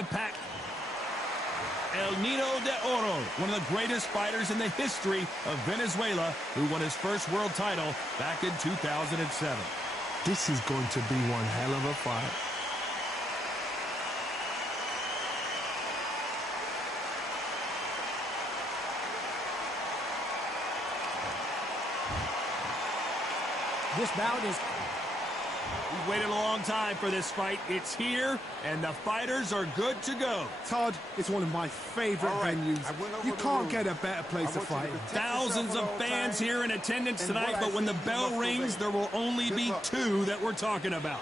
the pack. El Nido de Oro, one of the greatest fighters in the history of Venezuela, who won his first world title back in 2007. This is going to be one hell of a fight. This bout is... We've waited a long time for this fight. It's here, and the fighters are good to go. Todd, it's one of my favorite venues. You can't get a better place to fight. Thousands of fans here in attendance tonight, but when the bell rings, there will only be two that we're talking about.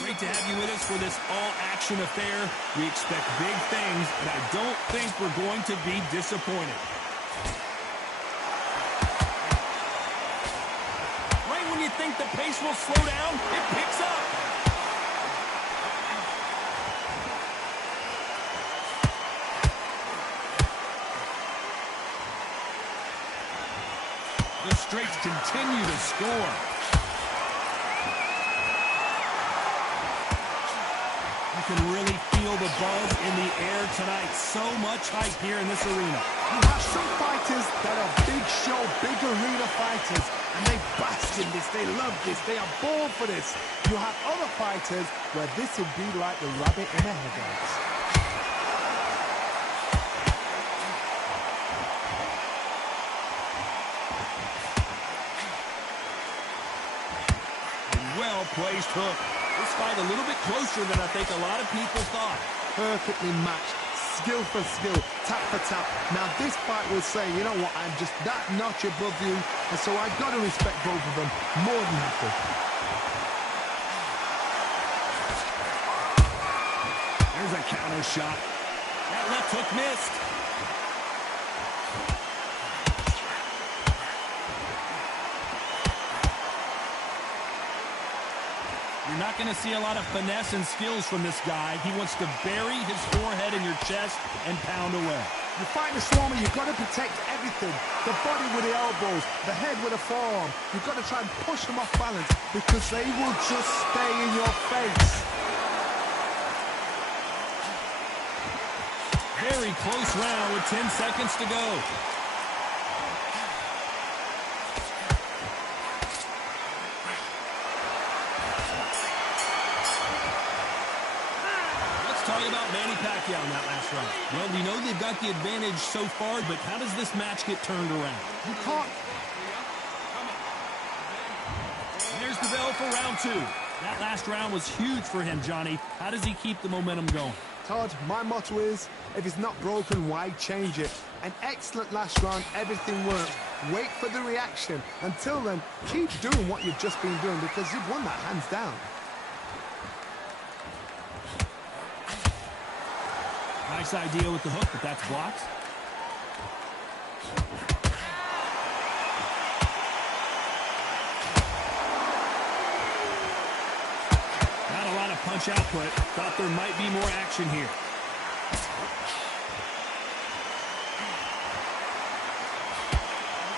Great to have you with us for this all-action affair. We expect big things, and I don't think we're going to be disappointed. Right when you think the pace will slow down, it picks up. The straights continue to score. You can really feel the buzz in the air tonight. So much hype here in this arena. You have some fighters that are big show, big arena fighters, and they bask in this, they love this, they are born for this. You have other fighters where this will be like the rabbit in a headlights. Well-placed hook. This fight a little bit closer than I think a lot of people thought. Perfectly matched, skill for skill, tap for tap. Now this fight will say, you know what, I'm just that notch above you, and so I've got to respect both of them more than happy. There's a counter shot. That left hook missed. You're not going to see a lot of finesse and skills from this guy. He wants to bury his forehead in your chest and pound away. You fight the Swarmer, you've got to protect everything. The body with the elbows, the head with the forearm. You've got to try and push them off balance because they will just stay in your face. Very close round with 10 seconds to go. Talk about Manny Pacquiao in that last round. Well, we know they've got the advantage so far, but how does this match get turned around? You can't. There's the bell for round two. That last round was huge for him, Johnny. How does he keep the momentum going? Todd, my motto is, if it's not broken, why change it? An excellent last round, everything worked. Wait for the reaction. Until then, keep doing what you've just been doing because you've won that hands down. Nice idea with the hook, but that's blocked. Not a lot of punch output. Thought there might be more action here.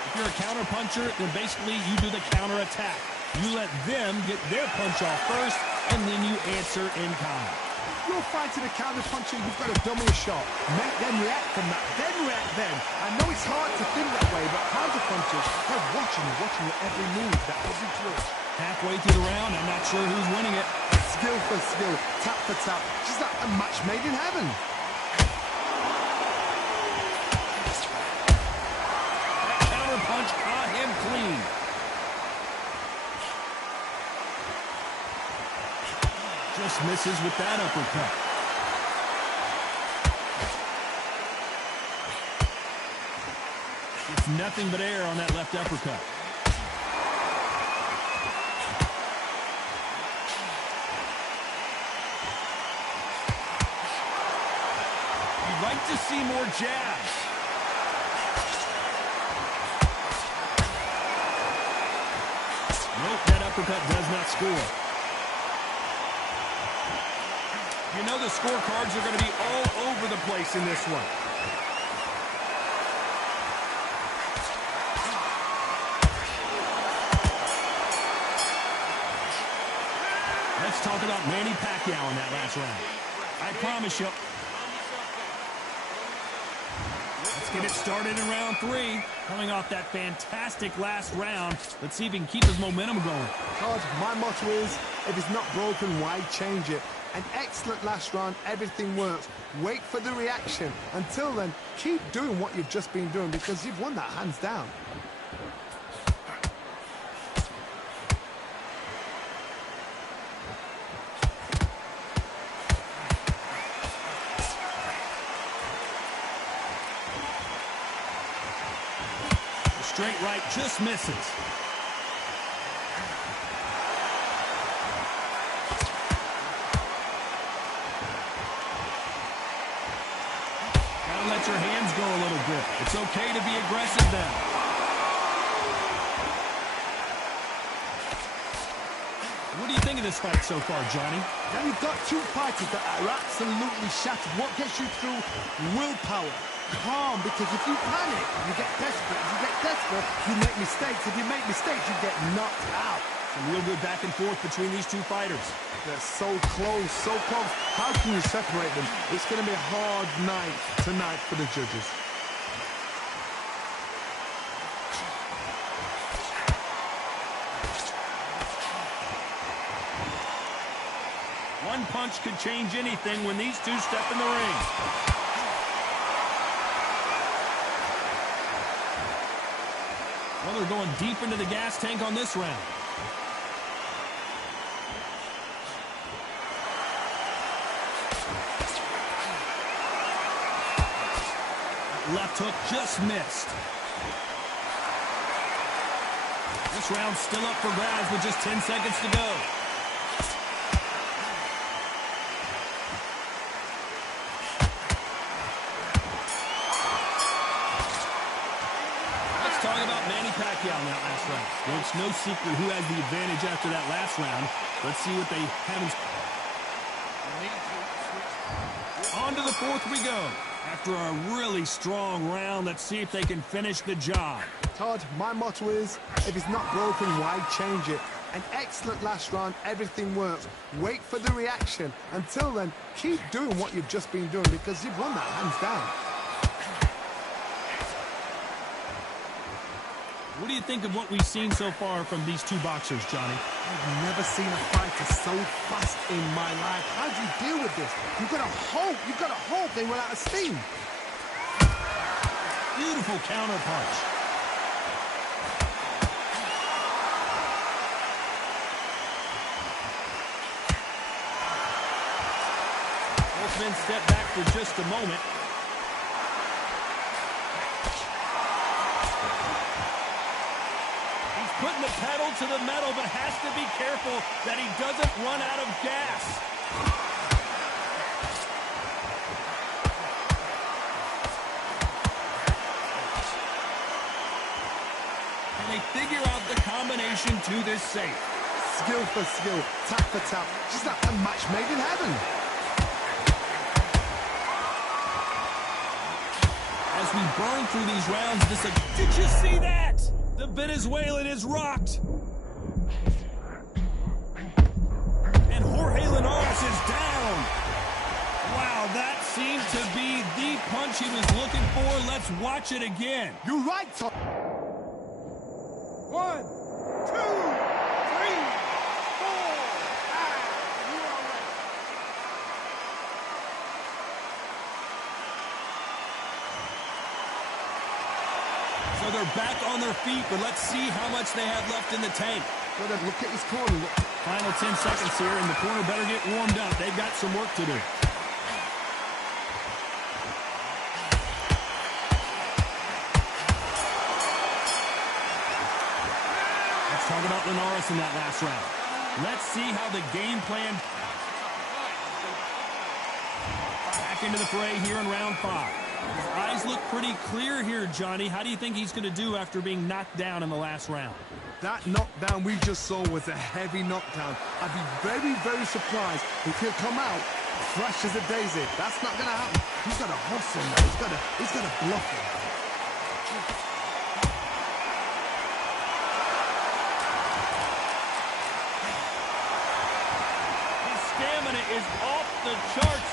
If you're a counter puncher, then basically you do the counter attack. You let them get their punch off first, and then you answer in kind. You're fighting a counter puncher, you've got to dummy a shot. Make them react from that, then react then. I know it's hard to think that way, but counter punchers, they're watching your every move, that every twitch. Halfway through the round, I'm not sure who's winning it. Skill for skill, tap for tap, just like a match made in heaven. That counter punch caught him clean. Just misses with that uppercut. It's nothing but air on that left uppercut. You'd like to see more jabs. Nope, that uppercut does not score. You know the scorecards are going to be all over the place in this one. Let's talk about Manny Pacquiao in that last round. I promise you. Let's get it started in round 3. Coming off that fantastic last round, let's see if he can keep his momentum going. God, my motto is, if it's not broken, why change it? An excellent last round, everything works. Wait for the reaction. Until then, keep doing what you've just been doing because you've won that hands down. Straight right just misses. Gotta let your hands go a little bit. It's okay to be aggressive now. What do you think of this fight so far, Johnny? Now you've got two fighters that are absolutely shattered. What gets you through? Willpower. Calm, because if you panic, you get desperate. If you get desperate, you make mistakes. If you make mistakes, you get knocked out. Some real good back and forth between these two fighters. They're so close, so close. How can you separate them? It's going to be a hard night tonight for the judges. One punch could change anything when these two step in the ring. Well, they're going deep into the gas tank on this round. Left hook just missed. This round's still up for grabs with just 10 seconds to go. Talk about Manny Pacquiao in that last round. Well, it's no secret who has the advantage after that last round. Let's see what they have in. On to the 4th we go. After a really strong round, let's see if they can finish the job. Todd, my motto is, if it's not broken, why change it? An excellent last round, everything works. Wait for the reaction. Until then, keep doing what you've just been doing because you've won that hands down. What do you think of what we've seen so far from these two boxers, Johnny? I've never seen a fighter so fast in my life. How do you deal with this? You've got to hope they run out of steam. Beautiful counter punch. Both men step back for just a moment. Putting the pedal to the metal, but has to be careful that he doesn't run out of gas. And they figure out the combination to this safe. Skill for skill, tap for tap, just like a match made in heaven. As we burn through these rounds, did you see that? The Venezuelan is rocked. And Jorge Linares is down. Wow, that seemed to be the punch he was looking for. Let's watch it again. You're right, Tom. 1, 2, 3, 4. You are right. So they're back on their feet, but let's see how much they have left in the tank. Well, then look at his corner. Look. Final 10 seconds here, and the corner better get warmed up. They've got some work to do. Let's talk about Linares in that last round. Let's see how the game plan. Back into the fray here in round 5. His eyes look pretty clear here, Johnny. How do you think he's going to do after being knocked down in the last round? That knockdown we just saw was a heavy knockdown. I'd be very, very surprised if he'll come out fresh as a daisy. That's not going to happen. He's got to hustle now. He's got to bluff him. is off the charts.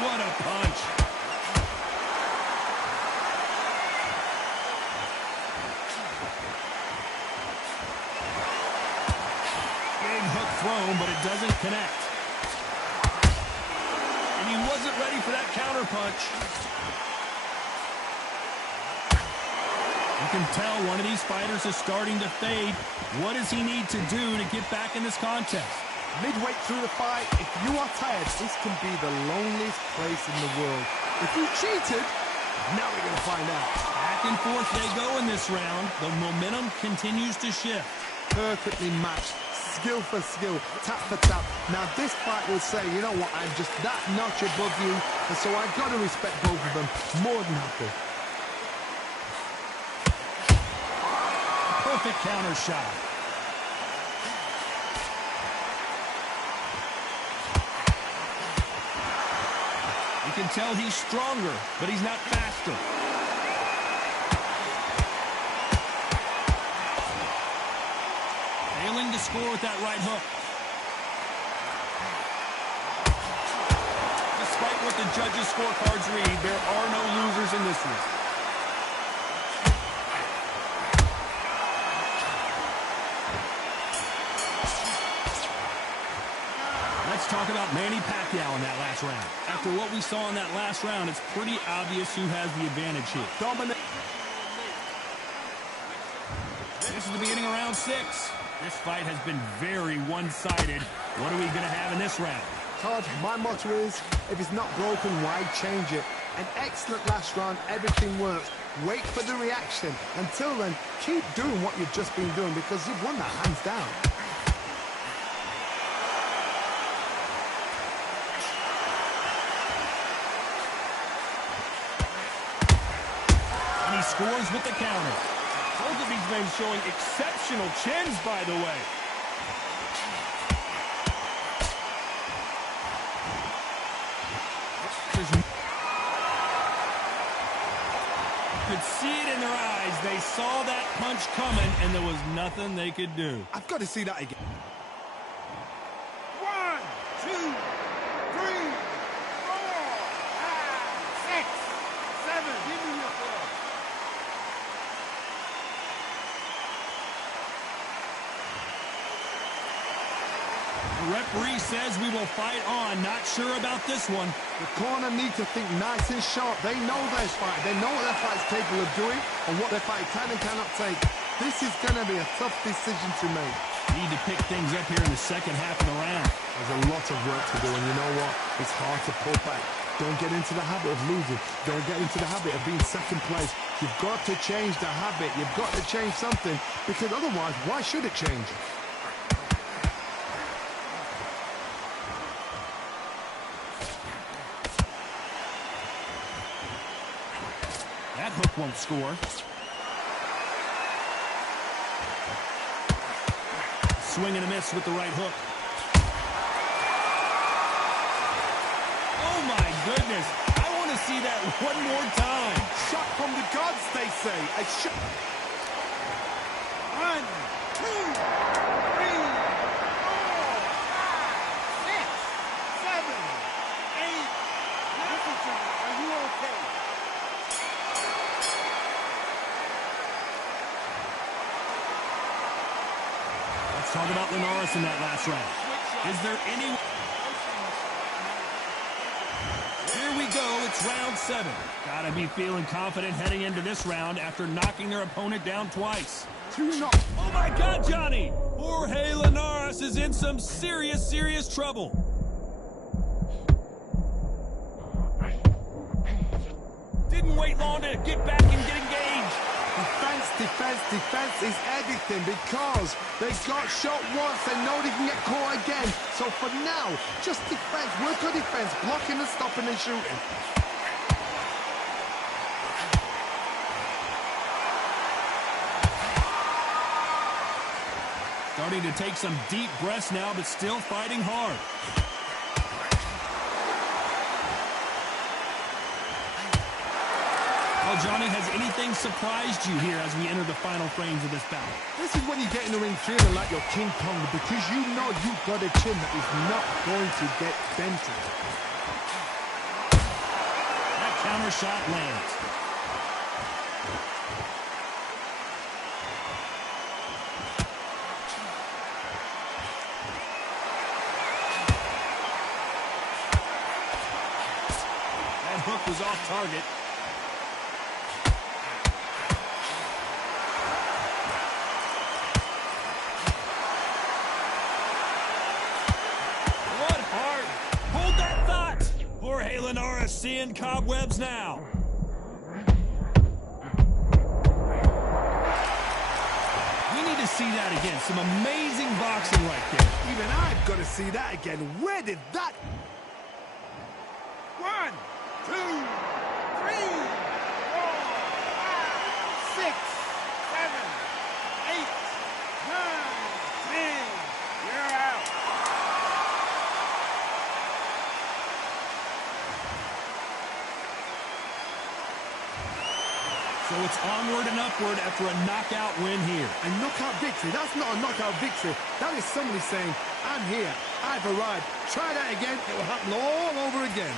What a punch. Big hook thrown, but it doesn't connect. And he wasn't ready for that counter punch. You can tell one of these fighters is starting to fade. What does he need to do to get back in this contest? Midway through the fight, if you are tired, this can be the loneliest place in the world. If you cheated, now we're going to find out. Back and forth they go in this round. The momentum continues to shift. Perfectly matched, skill for skill, tap for tap. Now this fight will say, you know what, I'm just that notch above you, and so I've got to respect both of them more than happy. Perfect counter shot. You can tell he's stronger, but he's not faster. Failing to score with that right hook. Despite what the judges' scorecards read, there are no losers in this one. Let's talk about Manny Pacquiao in that last round. After what we saw in that last round, it's pretty obvious who has the advantage here. Dominant. This is the beginning of round 6. This fight has been very one-sided. What are we going to have in this round? Todd, my motto is, if it's not broken, why change it? An excellent last round, everything works. Wait for the reaction. Until then, keep doing what you've just been doing because you've won that hands down. And he scores with the counter. Both of these men showing exceptional chins, by the way. You could see it in their eyes. They saw that punch coming, and there was nothing they could do. I've got to see that again. 1, 2, 3, 4, 5, 6, 7. Give me your floor. The referee says we will fight on. Not sure about this one. The corner need to think nice and sharp. They know their fight. They know what their fight's capable of doing and what their fight can and cannot take. This is going to be a tough decision to make. Need to pick things up here in the second half of the round. There's a lot of work to do, and you know what? It's hard to pull back. Don't get into the habit of losing. Don't get into the habit of being second place. You've got to change the habit. You've got to change something, because otherwise, why should it change? That hook won't score. Swing and a miss with the right hook. Oh my goodness. I want to see that one more time. Shot from the gods, they say. A shot. 1, 2, 3, 4, 5, 6, 7, 8. Listen to me. Are you okay? Let's talk about Linares in that last round. Is there any... Here we go. It's round 7. Gotta be feeling confident heading into this round after knocking their opponent down twice. Oh my God, Johnny! Jorge Linares is in some serious trouble. Didn't wait long to get back and get engaged. Defense is everything because they got shot once. They know they can get caught again. So for now, just defense. Work on defense, blocking and stopping and shooting. Starting to take some deep breaths now, but still fighting hard. Well, Johnny, has anything surprised you here as we enter the final frames of this bout? This is when you get in the ring feeling like you're King Kong because you know you've got a chin that is not going to get dented. That counter shot lands. That hook was off target. Seeing cobwebs now. We need to see that again. Some amazing boxing right there. Even I've got to see that again. Where did that... 1, 2, 3, 4, 5, 6, 7, 8, 9, 10. You're out. So it's onward and upward after a knockout win here. A knockout victory? That's not a knockout victory. That is somebody saying, I'm here, I've arrived. Try that again, it will happen all over again.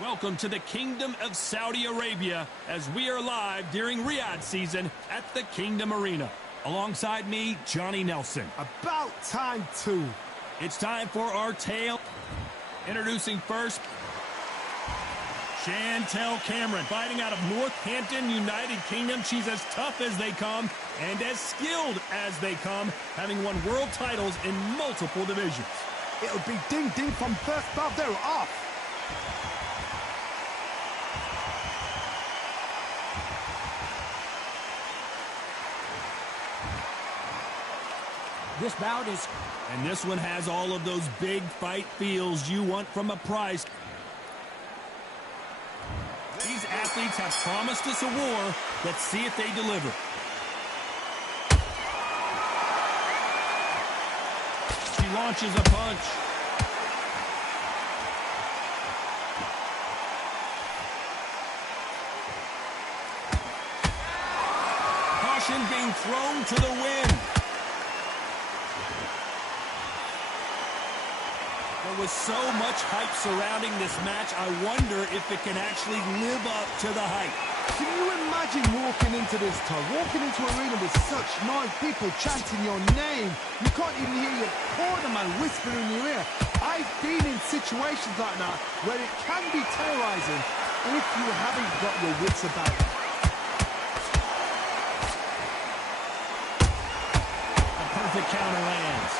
Welcome to the Kingdom of Saudi Arabia as we are live during Riyadh season at the Kingdom Arena. Alongside me, Johnny Nelson. About time, too. It's time for our tale. Introducing first, Chantel Cameron, fighting out of Northampton, United Kingdom. She's as tough as they come and as skilled as they come, having won world titles in multiple divisions. It'll be ding-ding from first bell. They're off. This bout is... And this one has all of those big fight feels you want from a prize. These athletes have promised us a war. Let's see if they deliver. She launches a punch. Caution being thrown to the wind. There was so much hype surrounding this match, I wonder if it can actually live up to the hype. Can you imagine walking into this, Todd? Walking into an arena with such noise, people chanting your name. You can't even hear your cornerman whispering in your ear. I've been in situations like that where it can be terrorizing if you haven't got your wits about you. A perfect counter lands.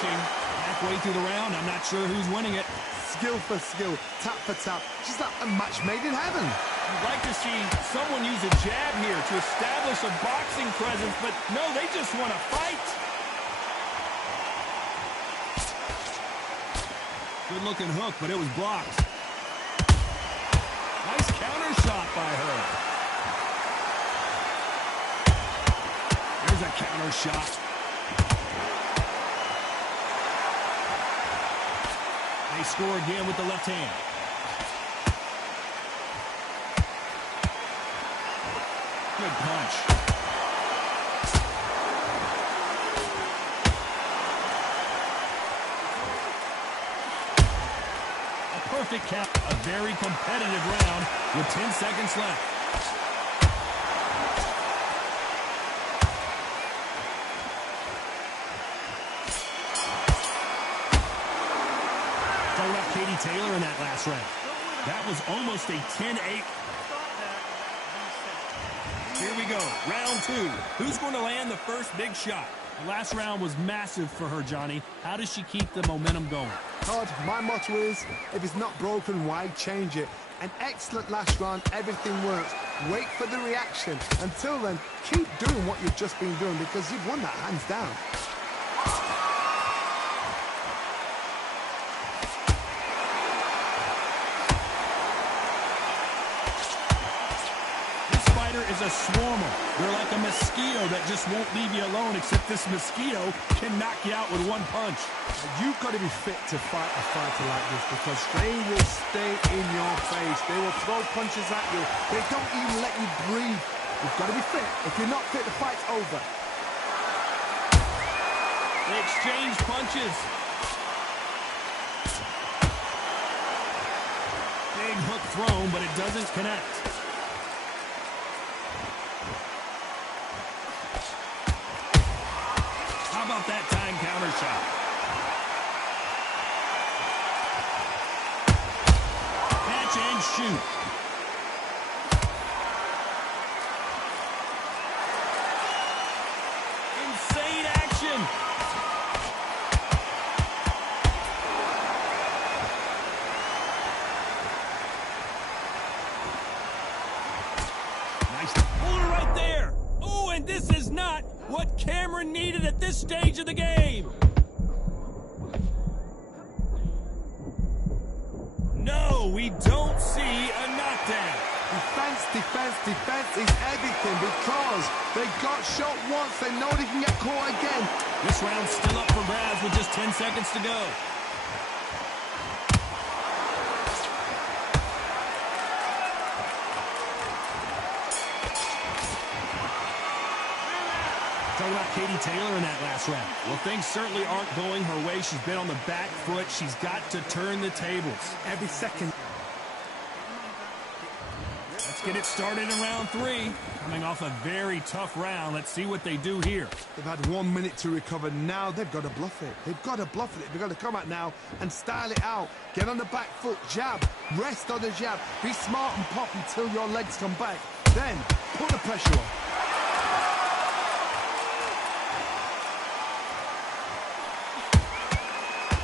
Halfway through the round, I'm not sure who's winning it. Skill for skill, tap for tap. She's like a match made in heaven. You'd like to see someone use a jab here to establish a boxing presence, but no, they just want to fight. Good looking hook, but it was blocked. Nice counter shot by her. There's a counter shot. They score again with the left hand. Good punch. A perfect count. A very competitive round with 10 seconds left. Katie Taylor in that last round. That was almost a 10-8. Here we go, round two. Who's going to land the first big shot? The last round was massive for her, Johnny. How does she keep the momentum going? Todd, my motto is, if it's not broken, why change it? An excellent last round, everything works. Wait for the reaction. Until then, keep doing what you've just been doing because you've won that hands down. Is a swarmer. They're like a mosquito that just won't leave you alone, except this mosquito can knock you out with one punch. You've got to be fit to fight a fighter like this because they will stay in your face. They will throw punches at you. They don't even let you breathe. You've got to be fit. If you're not fit, the fight's over. They exchange punches. Big hook thrown, but it doesn't connect. How about that time counter shot? Catch and shoot. Insane action. Nice puller right there. Oh, and this is not what Cameron needed at this stage of the game. No, we don't see a knockdown. Defense is everything because they got shot once. They know they can get caught again. This round's still up for grabs with just 10 seconds to go. Talking about Katie Taylor in that last round. Well, things certainly aren't going her way. She's been on the back foot. She's got to turn the tables. Every second. Let's get it started in round 3. Coming off a very tough round. Let's see what they do here. They've had 1 minute to recover. Now they've got to bluff it. They've got to bluff it. They've got to come out now and style it out. Get on the back foot, jab, rest on the jab. Be smart and pop until your legs come back. Then put the pressure on.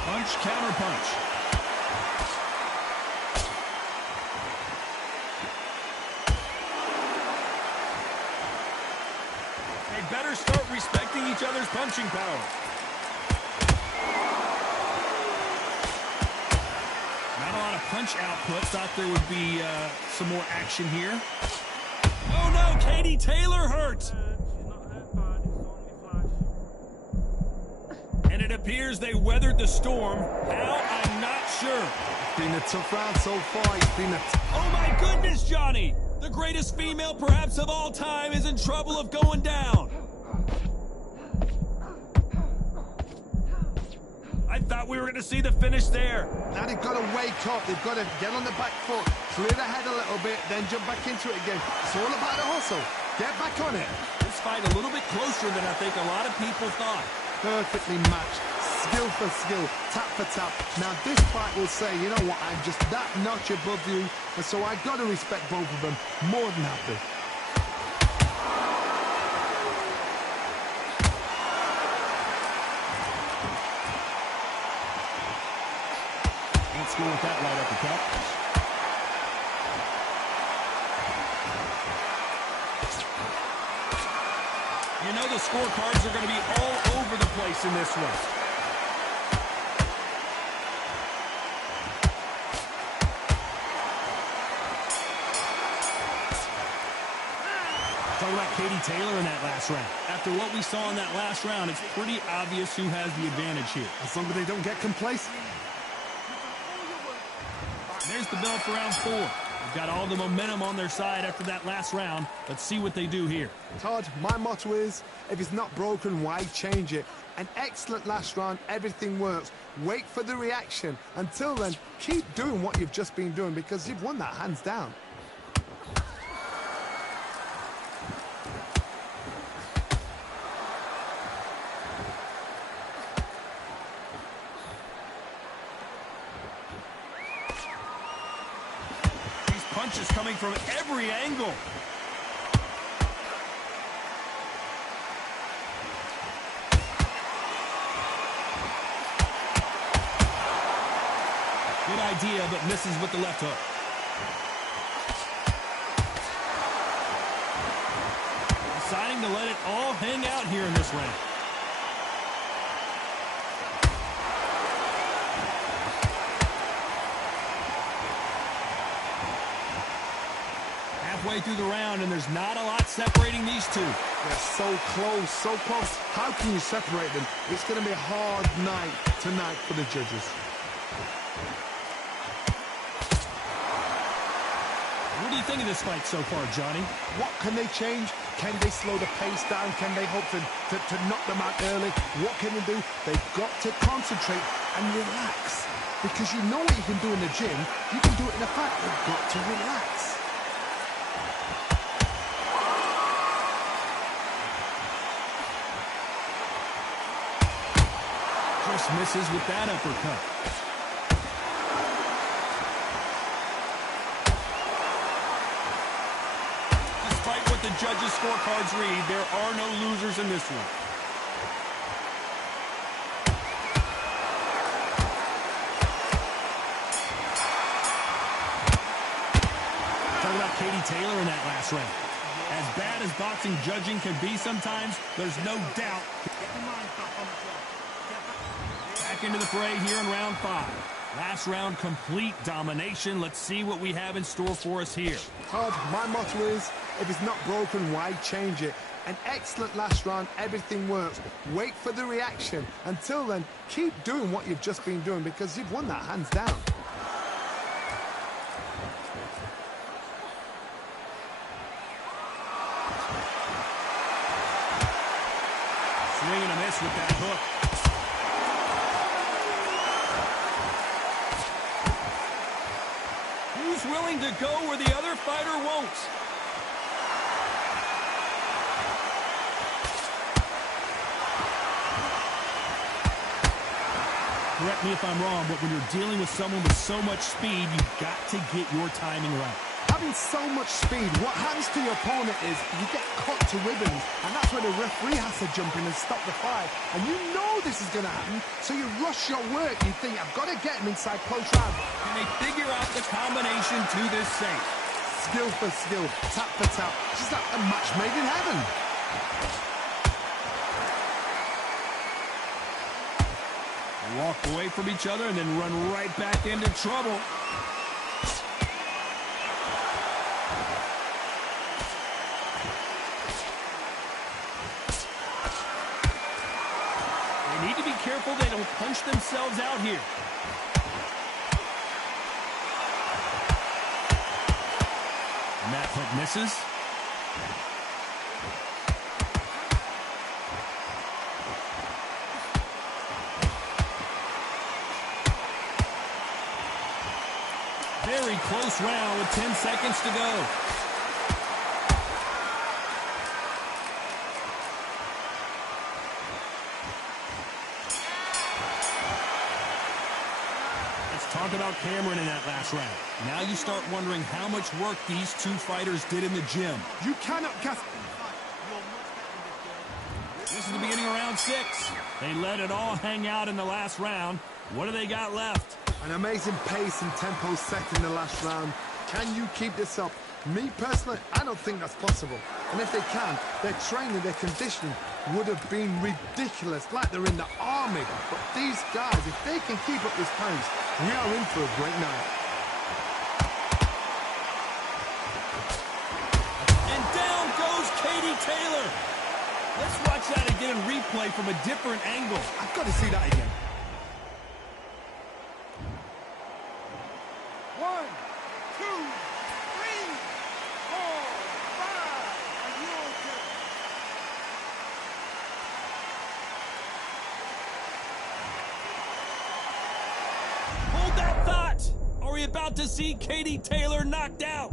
Punch, counter punch. They better start respecting each other's punching power. Not a lot of punch output. Thought there would be some more action here. Oh no, Katie Taylor hurt. And it appears they weathered the storm. How? I'm not sure. It's been a tough round so far. It's been a... Oh my goodness, Johnny! The greatest female perhaps of all time is in trouble of going down. I thought we were going to see the finish there. Now they've got to wake up. They've got to get on the back foot, clear the head a little bit, then jump back into it again. It's all about the hustle. Get back on it. This fight a little bit closer than I think a lot of people thought. Perfectly matched, skill for skill, tap for tap. Now this fight will say, you know what, I'm just that notch above you, and so I've got to respect both of them more than happy. Let's go with that right uppercut. You know the scorecards are going to be all over the place in this one. Talking about Katie Taylor in that last round. After what we saw in that last round, it's pretty obvious who has the advantage here. As long as they don't get complacent. There's the bell for round 4. They've got all the momentum on their side after that last round. Let's see what they do here. Todd, my motto is, if it's not broken, why change it? An excellent last round, everything works. Wait for the reaction. Until then, keep doing what you've just been doing because you've won that hands down. Punches coming from every angle. Good idea, but misses with the left hook. Deciding to let it all hang out here in this round. Halfway through the round, and there's not a lot separating these two. They're so close, so close. How can you separate them? It's going to be a hard night tonight for the judges. What do you think of this fight so far, Johnny? What can they change? Can they slow the pace down? Can they hope to knock them out early? What can they do? They've got to concentrate and relax. Because you know what you can do in the gym, you can do it in a fight. They've got to relax. Just misses with that uppercut. Despite what the judges' scorecards read, there are no losers in this one. Talking about Katie Taylor in that last round. As bad as boxing judging can be sometimes, there's no doubt. Back into the fray here in round 5. Last round, complete domination. Let's see what we have in store for us here. Todd, my motto is, if it's not broken, why change it? An excellent last round, everything works. Wait for the reaction. Until then, keep doing what you've just been doing because you've won that hands down. Swing and a miss with that hook. Who's willing to go where the other fighter won't? Correct me if I'm wrong, but when you're dealing with someone with so much speed, you've got to get your timing right. Having so much speed, what happens to your opponent is you get cut to ribbons, and that's where the referee has to jump in and stop the fight. And you know this is going to happen, so you rush your work. You think, I've got to get him inside close round. Can they figure out the combination to this safe? Skill for skill, tap for tap. Just like a match made in heaven. Walk away from each other and then run right back into trouble. They need to be careful they don't punch themselves out here. And that hook misses. Very close round with 10 seconds to go. Let's talk about Cameron in that last round. Now you start wondering how much work these two fighters did in the gym. You cannot guess. This is the beginning of round 6. They let it all hang out in the last round. What do they got left? An amazing pace and tempo set in the last round. Can you keep this up? Me personally, I don't think that's possible. And if they can, their training, their conditioning would have been ridiculous, like they're in the army. But these guys, if they can keep up this pace, we are in for a great night. And down goes Katie Taylor. Let's watch that again in replay from a different angle. I've got to see that again. 1, 2, 3, 4, 5. Are you okay? Hold that thought. Are we about to see Katie Taylor knocked out?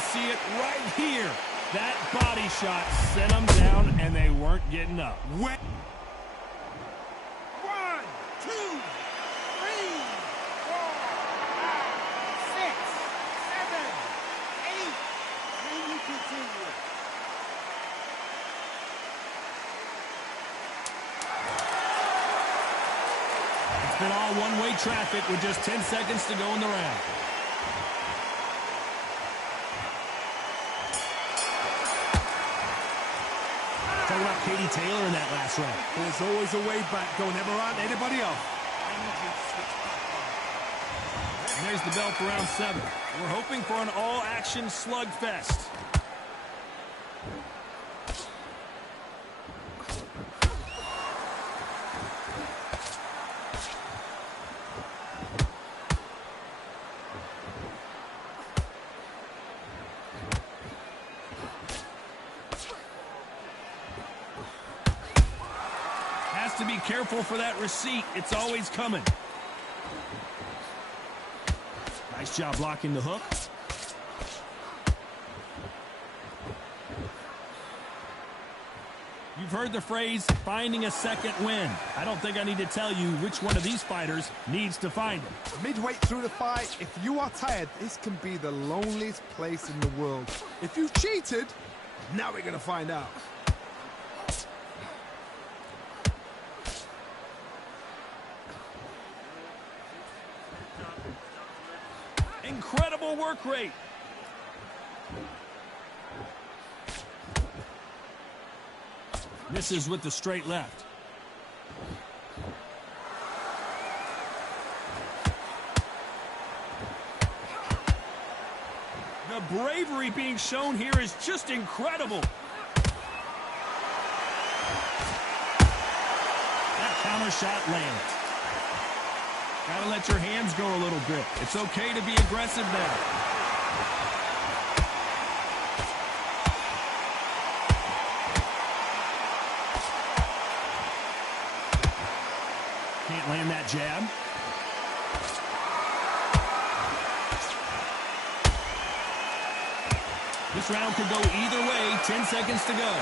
See it right here. That body shot sent them down, and they weren't getting up. 1, 2, 3, 4, 5, 6, 7, 8. Can you continue? It's been all one-way traffic with just 10 seconds to go in the round. Talking about Katie Taylor in that last round. There's always a way back. Don't ever run anybody off. And there's the bell for round 7. We're hoping for an all-action slugfest. To be careful for that receipt. It's always coming. Nice job blocking the hook. You've heard the phrase, finding a second win. I don't think I need to tell you which one of these fighters needs to find it. Midway through the fight, if you are tired, this can be the loneliest place in the world. If you've cheated, now we're going to find out. incredible work rate. Misses with the straight left. The bravery being shown here is just incredible. That counter shot lands. Gotta let your hands go a little bit. It's okay to be aggressive now. Can't land that jab. This round could go either way. 10 seconds to go.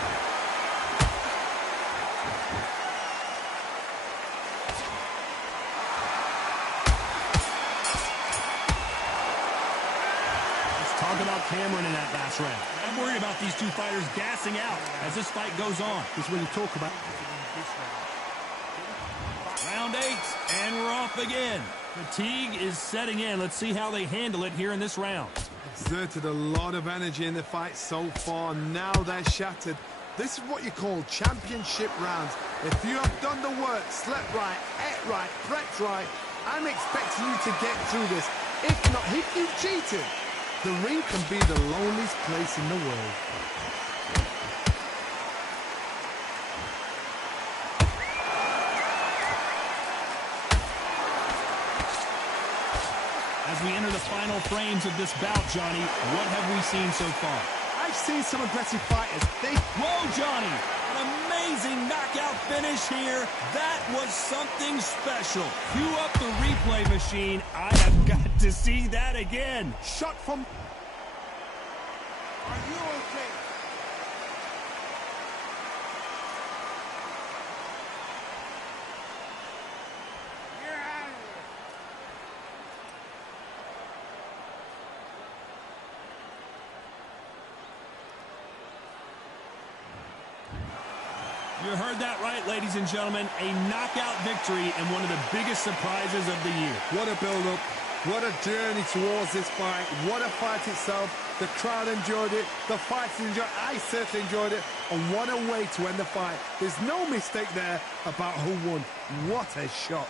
Let's talk about Cameron in that last round. I'm worried about these two fighters gassing out as this fight goes on. This is when you talk about Round 8, and we're off again. Fatigue is setting in. Let's see how they handle it here in this round. exerted a lot of energy in the fight so far. Now they're shattered. This is what you call championship rounds. If you have done the work, slept right, ate right, prepped right, I'm expecting you to get through this. If not, if you've cheated, the ring can be the loneliest place in the world. As we enter the final frames of this bout, Johnny, what have we seen so far? I've seen some aggressive fighters. Whoa, Johnny! An amazing knockout finish here. That was something special. Cue up the replay machine. I have got to see that again. Shot from... Are you okay? You're out of here. You heard that right, ladies and gentlemen. A knockout victory and one of the biggest surprises of the year. What a build-up. What a journey towards this fight. What a fight itself. The crowd enjoyed it. The fighters enjoyed it. I certainly enjoyed it. And what a way to end the fight. There's no mistake there about who won. What a shot.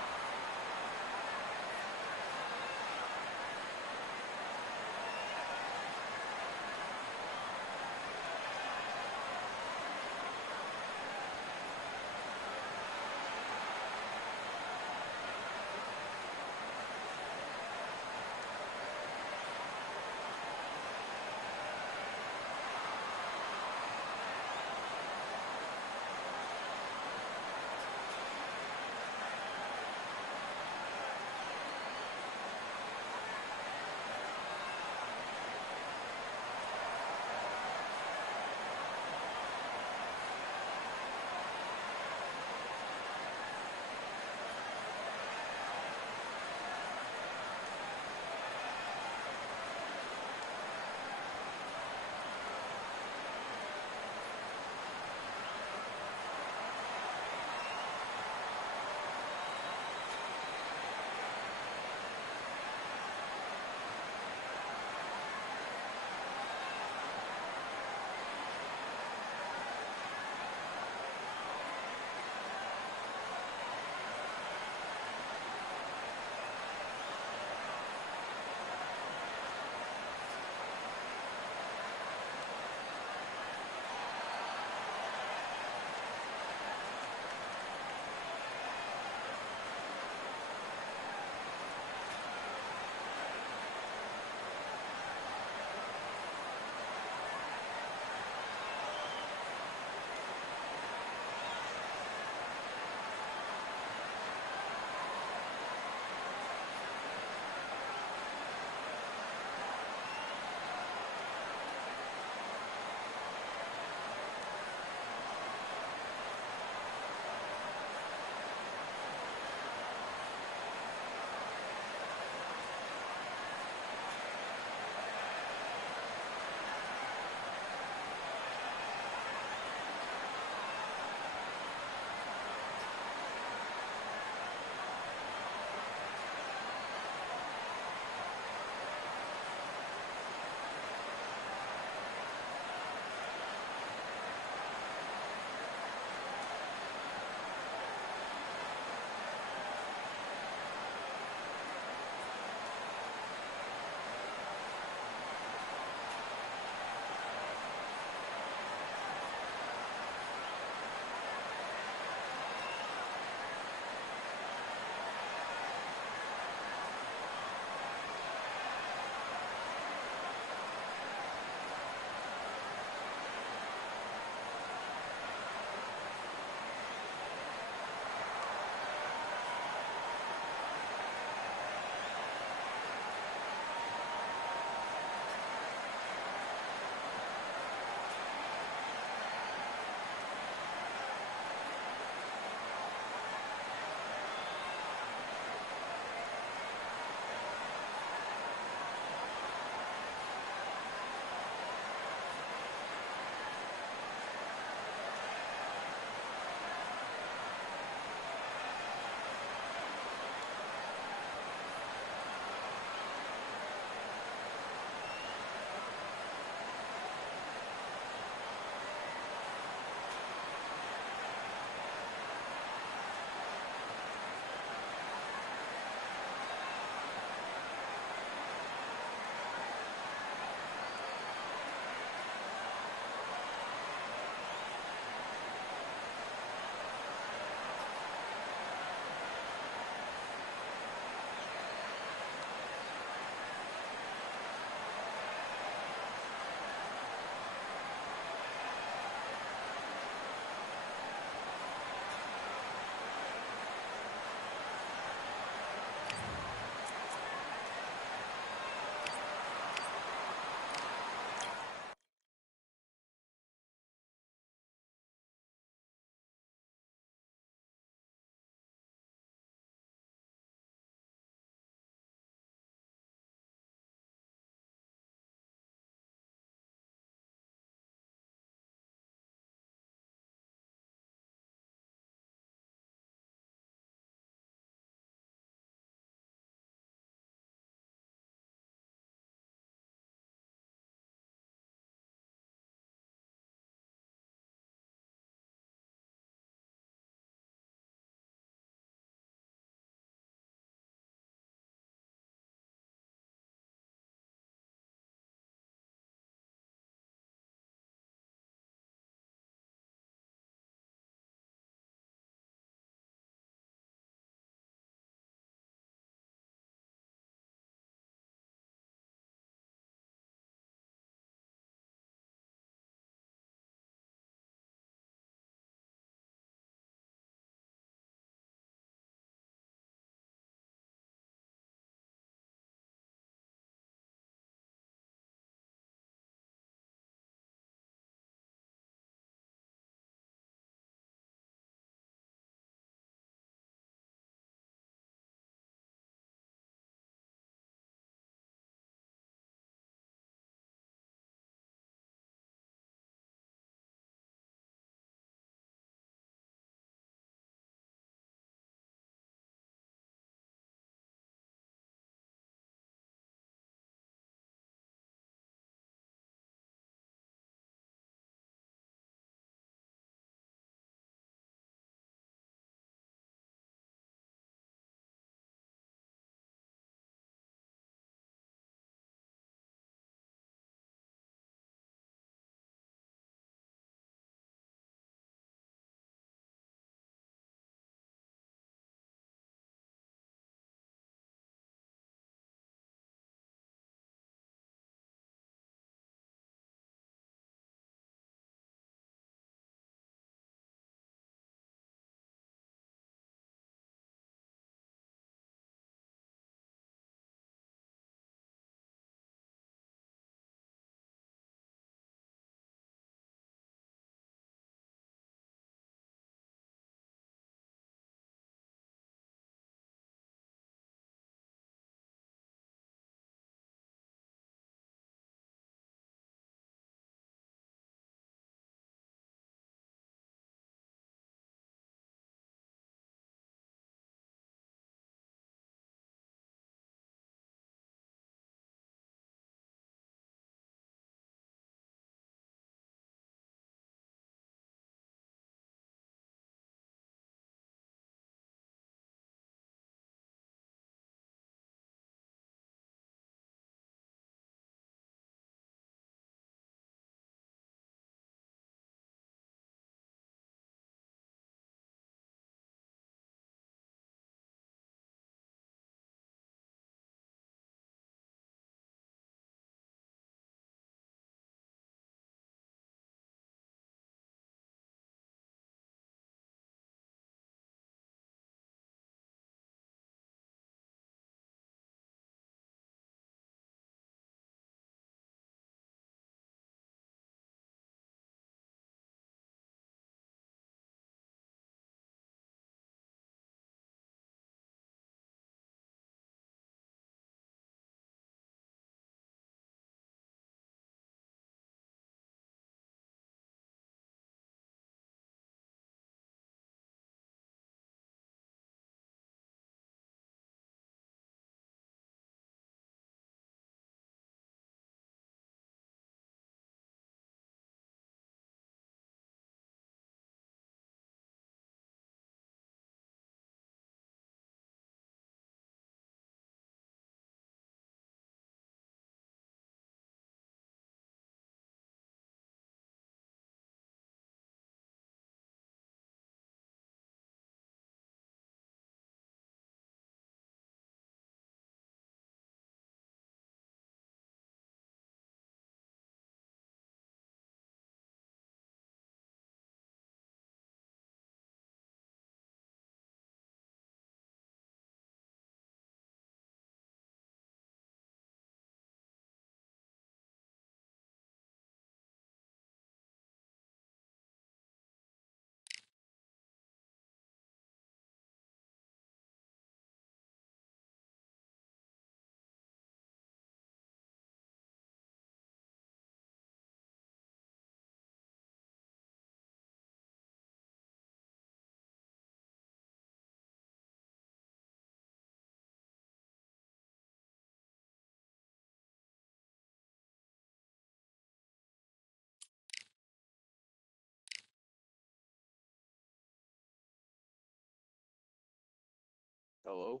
Hello?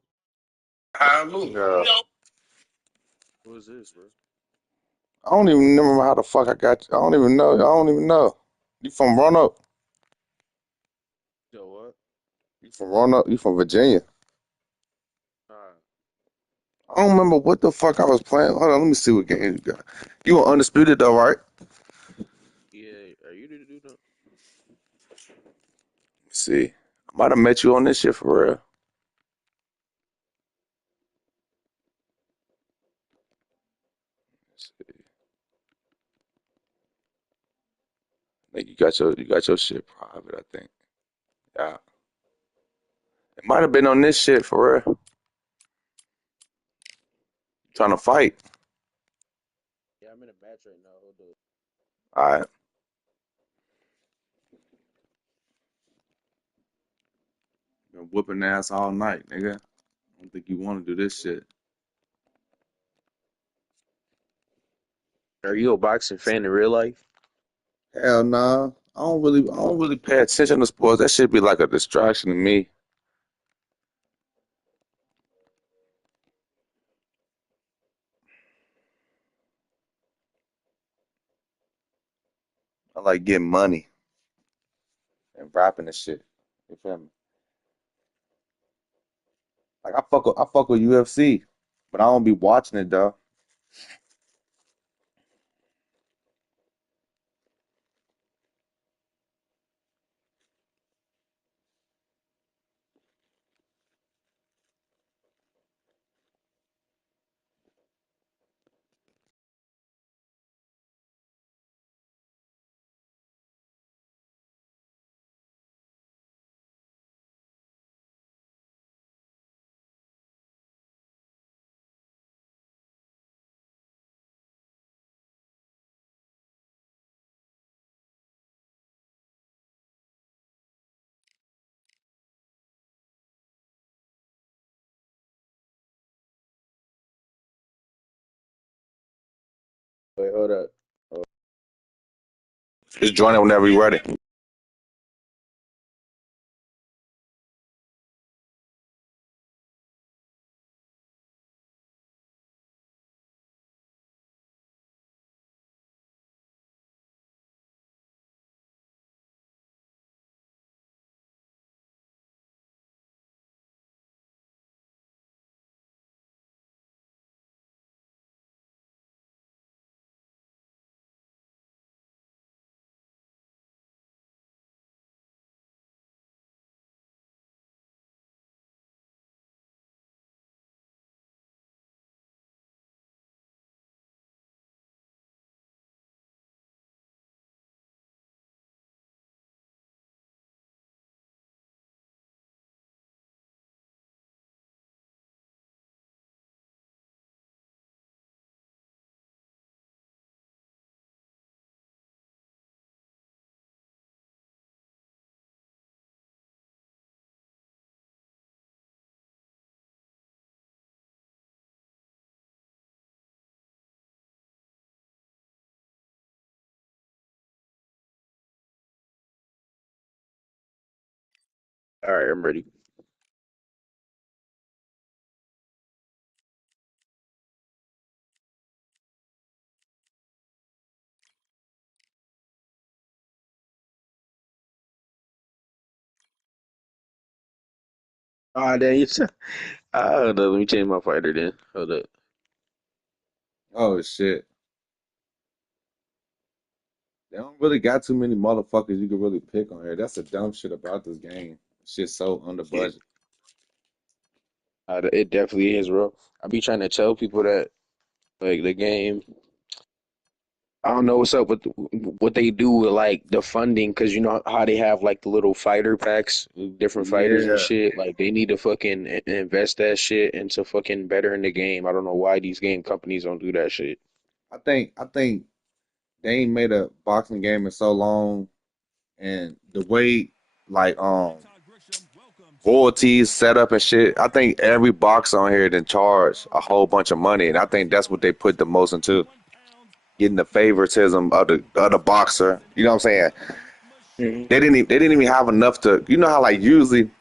Yeah. Who is this, bro? I don't even remember how the fuck I got you. I don't even know. I don't even know. You from Roanoke? Yo, what? You from Roanoke? You from Virginia? Nah. I don't remember what the fuck I was playing. Hold on, let me see what game you got. You were Undisputed though, right? Yeah, are you the dude? Let me see. I might have met you on this shit for real. Let's see. I think you got your shit private, I think. Yeah. It might have been on this shit for real. Trying to fight. Yeah, I'm in a match right now. Hold up. Alright. Been whooping ass all night, nigga. I don't think you want to do this shit. Are you a boxing fan in real life? Hell nah. I don't really pay attention to sports. That should be like a distraction to me. I like getting money and rapping and shit. You feel me? Like I fuck with UFC, but I don't be watching it though. Wait, hold up. Oh, Just join it whenever you're ready. all right, I'm ready. Ah, then you. Hold up. Let me change my fighter then. Hold up. Oh shit. They don't really got too many motherfuckers you can really pick on here. That's the dumb shit about this game. Shit's so under Yeah, budget. it definitely is, bro. I be trying to tell people that like the game. I don't know what's up with what they do with like the funding, because you know how they have like the little fighter packs, different fighters and Yeah. shit. Like they need to fucking invest that shit into fucking bettering the game. I don't know why these game companies don't do that shit. I think they ain't made a boxing game in so long, and the way like Todd Grisham, welcome to the royalties Undisputed set up and shit. I think every boxer on here then charge a whole bunch of money, and I think that's what they put the most into, 161 pounds, getting the favoritism of the boxer. You know what I'm saying? Hmm. They didn't even have enough to. You know how like usually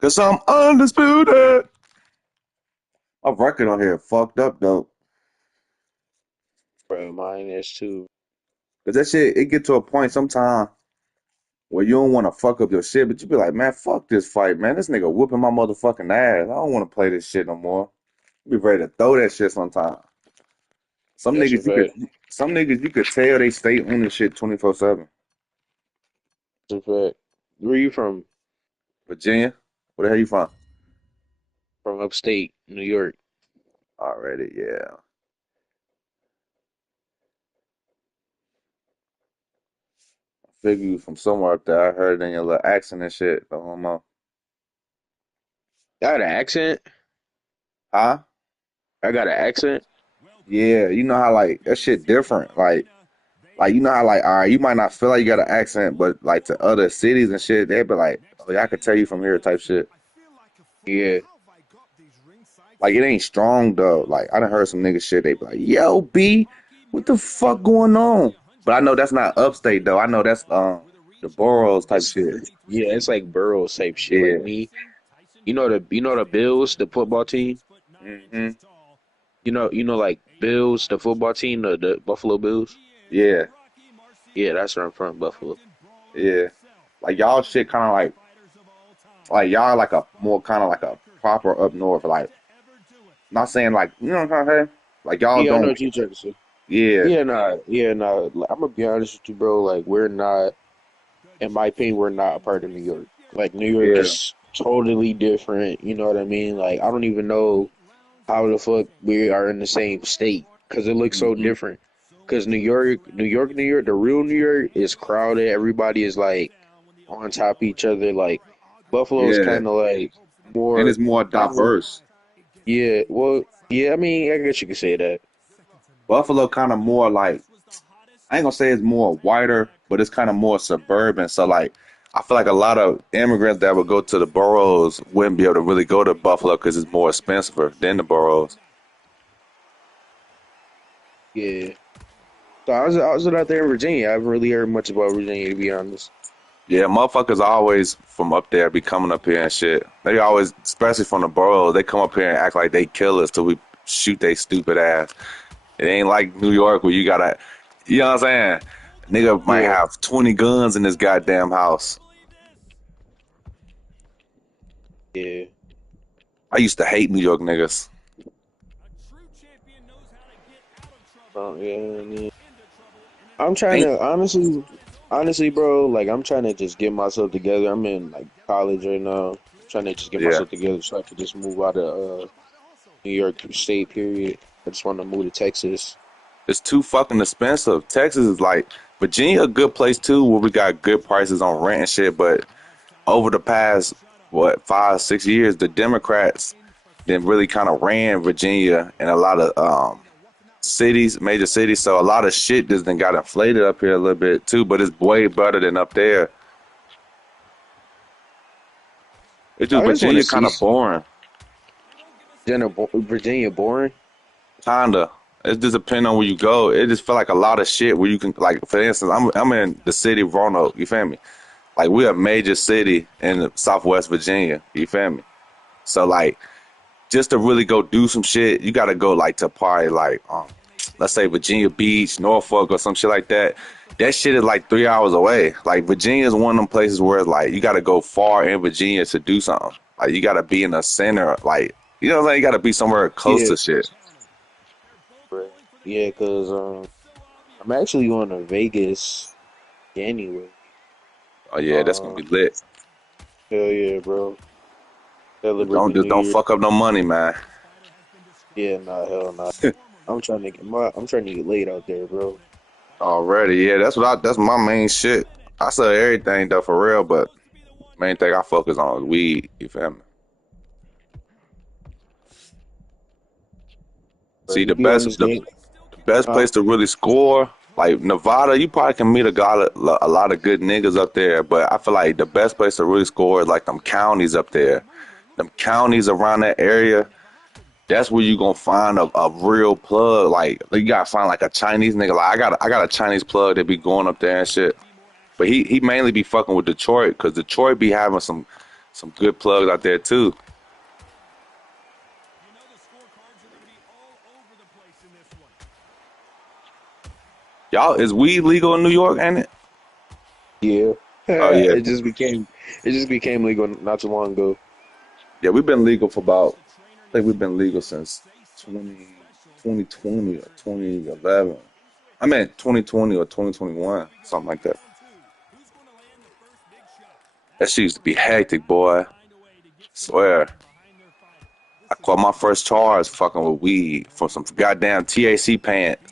Cause I'm undisputed. My record on here fucked up though. Bro, mine is too. Cause that shit, it get to a point sometime where you don't want to fuck up your shit, but you be like, man, fuck this fight, man. This nigga whooping my motherfucking ass. I don't want to play this shit no more. Be ready to throw that shit sometime. Some That's a niggas you could fact. some niggas you could tell they stay on this shit 24/7. That's a fact. Where you from? Virginia? Where the hell you from? From upstate New York. Already, yeah. I figure you from somewhere up there. I heard it in your little accent and shit. I don't know. I got an accent. Huh? I got an accent. Yeah, you know how like that shit different. Like you know how like all right, you might not feel like you got an accent, but like to other cities and shit, they be like, oh yeah, I could tell you from here type shit. Yeah. Like it ain't strong though. Like I done heard some nigga shit. They be like, yo, B, what the fuck going on? But I know that's not upstate though. I know that's the boroughs type It's shit. yeah, it's like Burrows type shit. Like Yeah. me. You know the Bills, the football team? Hmm. You know like Bills, the football team, the Buffalo Bills? Yeah. Yeah, that's where I'm from, Buffalo. Yeah. Like y'all shit kind of like y'all like a more kind of like a proper up north. Like not saying like you know what I'm saying. Like y'all Yeah, I know don't. what you're trying to say. Yeah. Yeah, nah. I'm gonna be honest with you, bro. Like we're not, in my opinion, we're not a part of New York. Like New York Yeah. is totally different. You know what I mean? Like I don't even know how the fuck we are in the same state because it looks so Hmm. different. Because New York, the real New York is crowded. Everybody is like on top of each other. Like Buffalo is Yeah. kind of like And more. it's more I don't. diverse. Yeah. Well. Yeah. I mean, I guess you could say that. Buffalo kind of more like I ain't gonna say it's more whiter, but it's kind of more suburban. So like I feel like a lot of immigrants that would go to the boroughs wouldn't be able to really go to Buffalo because it's more expensive than the boroughs. Yeah. So I was out there in Virginia. I haven't really heard much about Virginia, to be honest. Yeah, motherfuckers always from up there be coming up here and shit. They always, especially from the boroughs, they come up here and act like they kill us till we shoot they stupid ass. It ain't like New York where you gotta, you know what I'm saying? Nigga might Yeah. have 20 guns in this goddamn house. Yeah. I used to hate New York niggas. Yeah. I mean, I'm trying Ain't to honestly, bro. Like I'm trying to just get myself together. I'm in like college right now. Trying to just get yeah. myself together so I could just move out of New York State. Period. I just want to move to Texas. It's too fucking expensive. Texas is like Virginia, a good place too, where we got good prices on rent and shit. But over the past what 5 6 years, the Democrats then really kind of ran Virginia and a lot of cities, major cities. So a lot of shit just then got inflated up here a little bit too. But it's way better than up there. It's just I just want to Virginia see kind of boring. Virginia boring. Kinda. It just depends on where you go. It just feel like a lot of shit where you can like, for instance, I'm in the city of Roanoke. You feel me? Like we're a major city in Southwest Virginia. You feel me? So like just to really go do some shit, you gotta go like to probably like let's say Virginia Beach, Norfolk or some shit like that. That shit is like 3 hours away. Like Virginia is one of them places where it's like you gotta go far in Virginia to do something. Like you gotta be in the center, like you know what I'm saying? You gotta be somewhere close Yeah. to shit. Right. Yeah, cause I'm actually going to Vegas January. Oh yeah, that's gonna Um, be lit. hell yeah, bro. Celebrate Don't the just New don't Year. fuck up no money, man. Yeah, nah, hell nah. I'm trying to get laid out there, bro. Already, yeah, that's my main shit. I sell everything though for real, but main thing I focus on is weed. You feel me? Bro, See, you be on this the game, best huh? place to really score, like Nevada, you probably can meet a lot of good niggas up there. But I feel like the best place to really score is like them counties up there. Them counties around that area, that's where you gonna find a real plug. Like you gotta find like a Chinese nigga. Like I got a Chinese plug that be going up there and shit. But he mainly be fucking with Detroit because Detroit be having some. some good plugs out there too. You know the scorecards are going to be all over the place in this one. Y'all, is weed legal in New York, ain't it? Yeah. Oh yeah, It just became legal not too long ago. yeah. We've been legal for about. I think we've been legal since 2020 or 2011. I meant 2020 or 2021, something like that. Who's going to land the first big shot? That shit used to be hectic, boy. Find a way to get some Swear. behind their fighter. I caught my first charge fucking with weed from some goddamn TAC pens.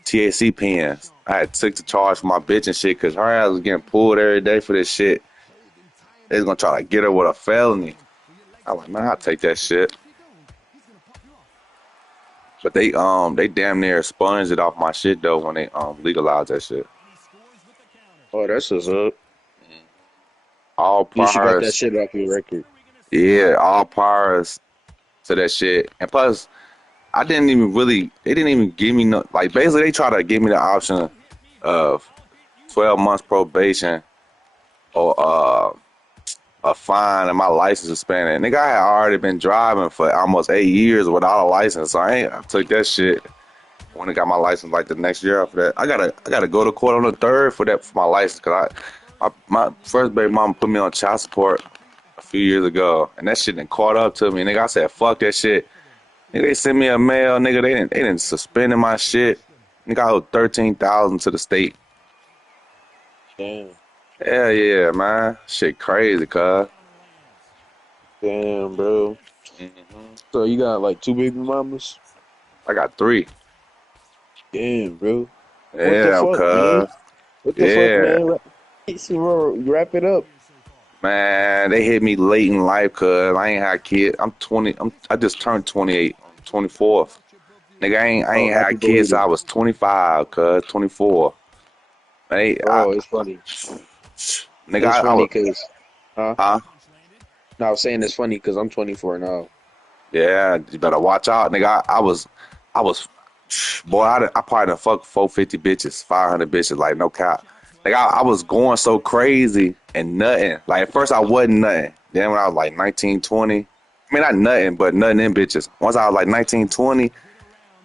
I had took the charge for my bitch and shit because her ass was getting pulled every day for this shit. They was gonna try to get her with a felony. I was like, man, I'll take that shit. But they damn near sponged it off my shit though when they legalized that shit. Oh, that's what's up. All You should got that priors, shit off your record. yeah, all priors to that shit. And plus, they didn't even give me no, like basically they try to give me the option of 12 months probation or a fine and my license suspended. Nigga, I had already been driving for almost 8 years without a license, so I took that shit when I got my license like the next year after that. I gotta go to court on the 3rd for my license because my first baby mama put me on child support a few years ago, and that shit done caught up to me. Nigga, I said fuck that shit. Nigga, they sent me a mail. Nigga, they didn't suspend my shit. Nigga, I owe 13,000 to the state. Damn. Hell yeah, man. Shit crazy, cuz. Damn, bro. So you got like 2 baby mamas? I got 3. Damn, bro. What the Yeah, fuck, man? cuz. What the fuck, Yeah. man? Wrap it up. Man, they hit me late in life, cuz. I ain't had kids. I'm 20. I just turned 28. 24th. Nigga, I Oh, ain't happy had kids till belated. I was 25, cuz. 24. Bro, it's funny. Nigga, It's I funny was, because, huh? huh? No, I was saying it's funny because I'm 24 now. Yeah, you better watch out, nigga. I was, boy, I probably done fucked 450 bitches, 500 bitches, like no cap. Like I was going so crazy and nothing. Like at first I wasn't nothing. Then when I was like 19, 20, I mean not nothing, but nothing in bitches. Once I was like 19, 20,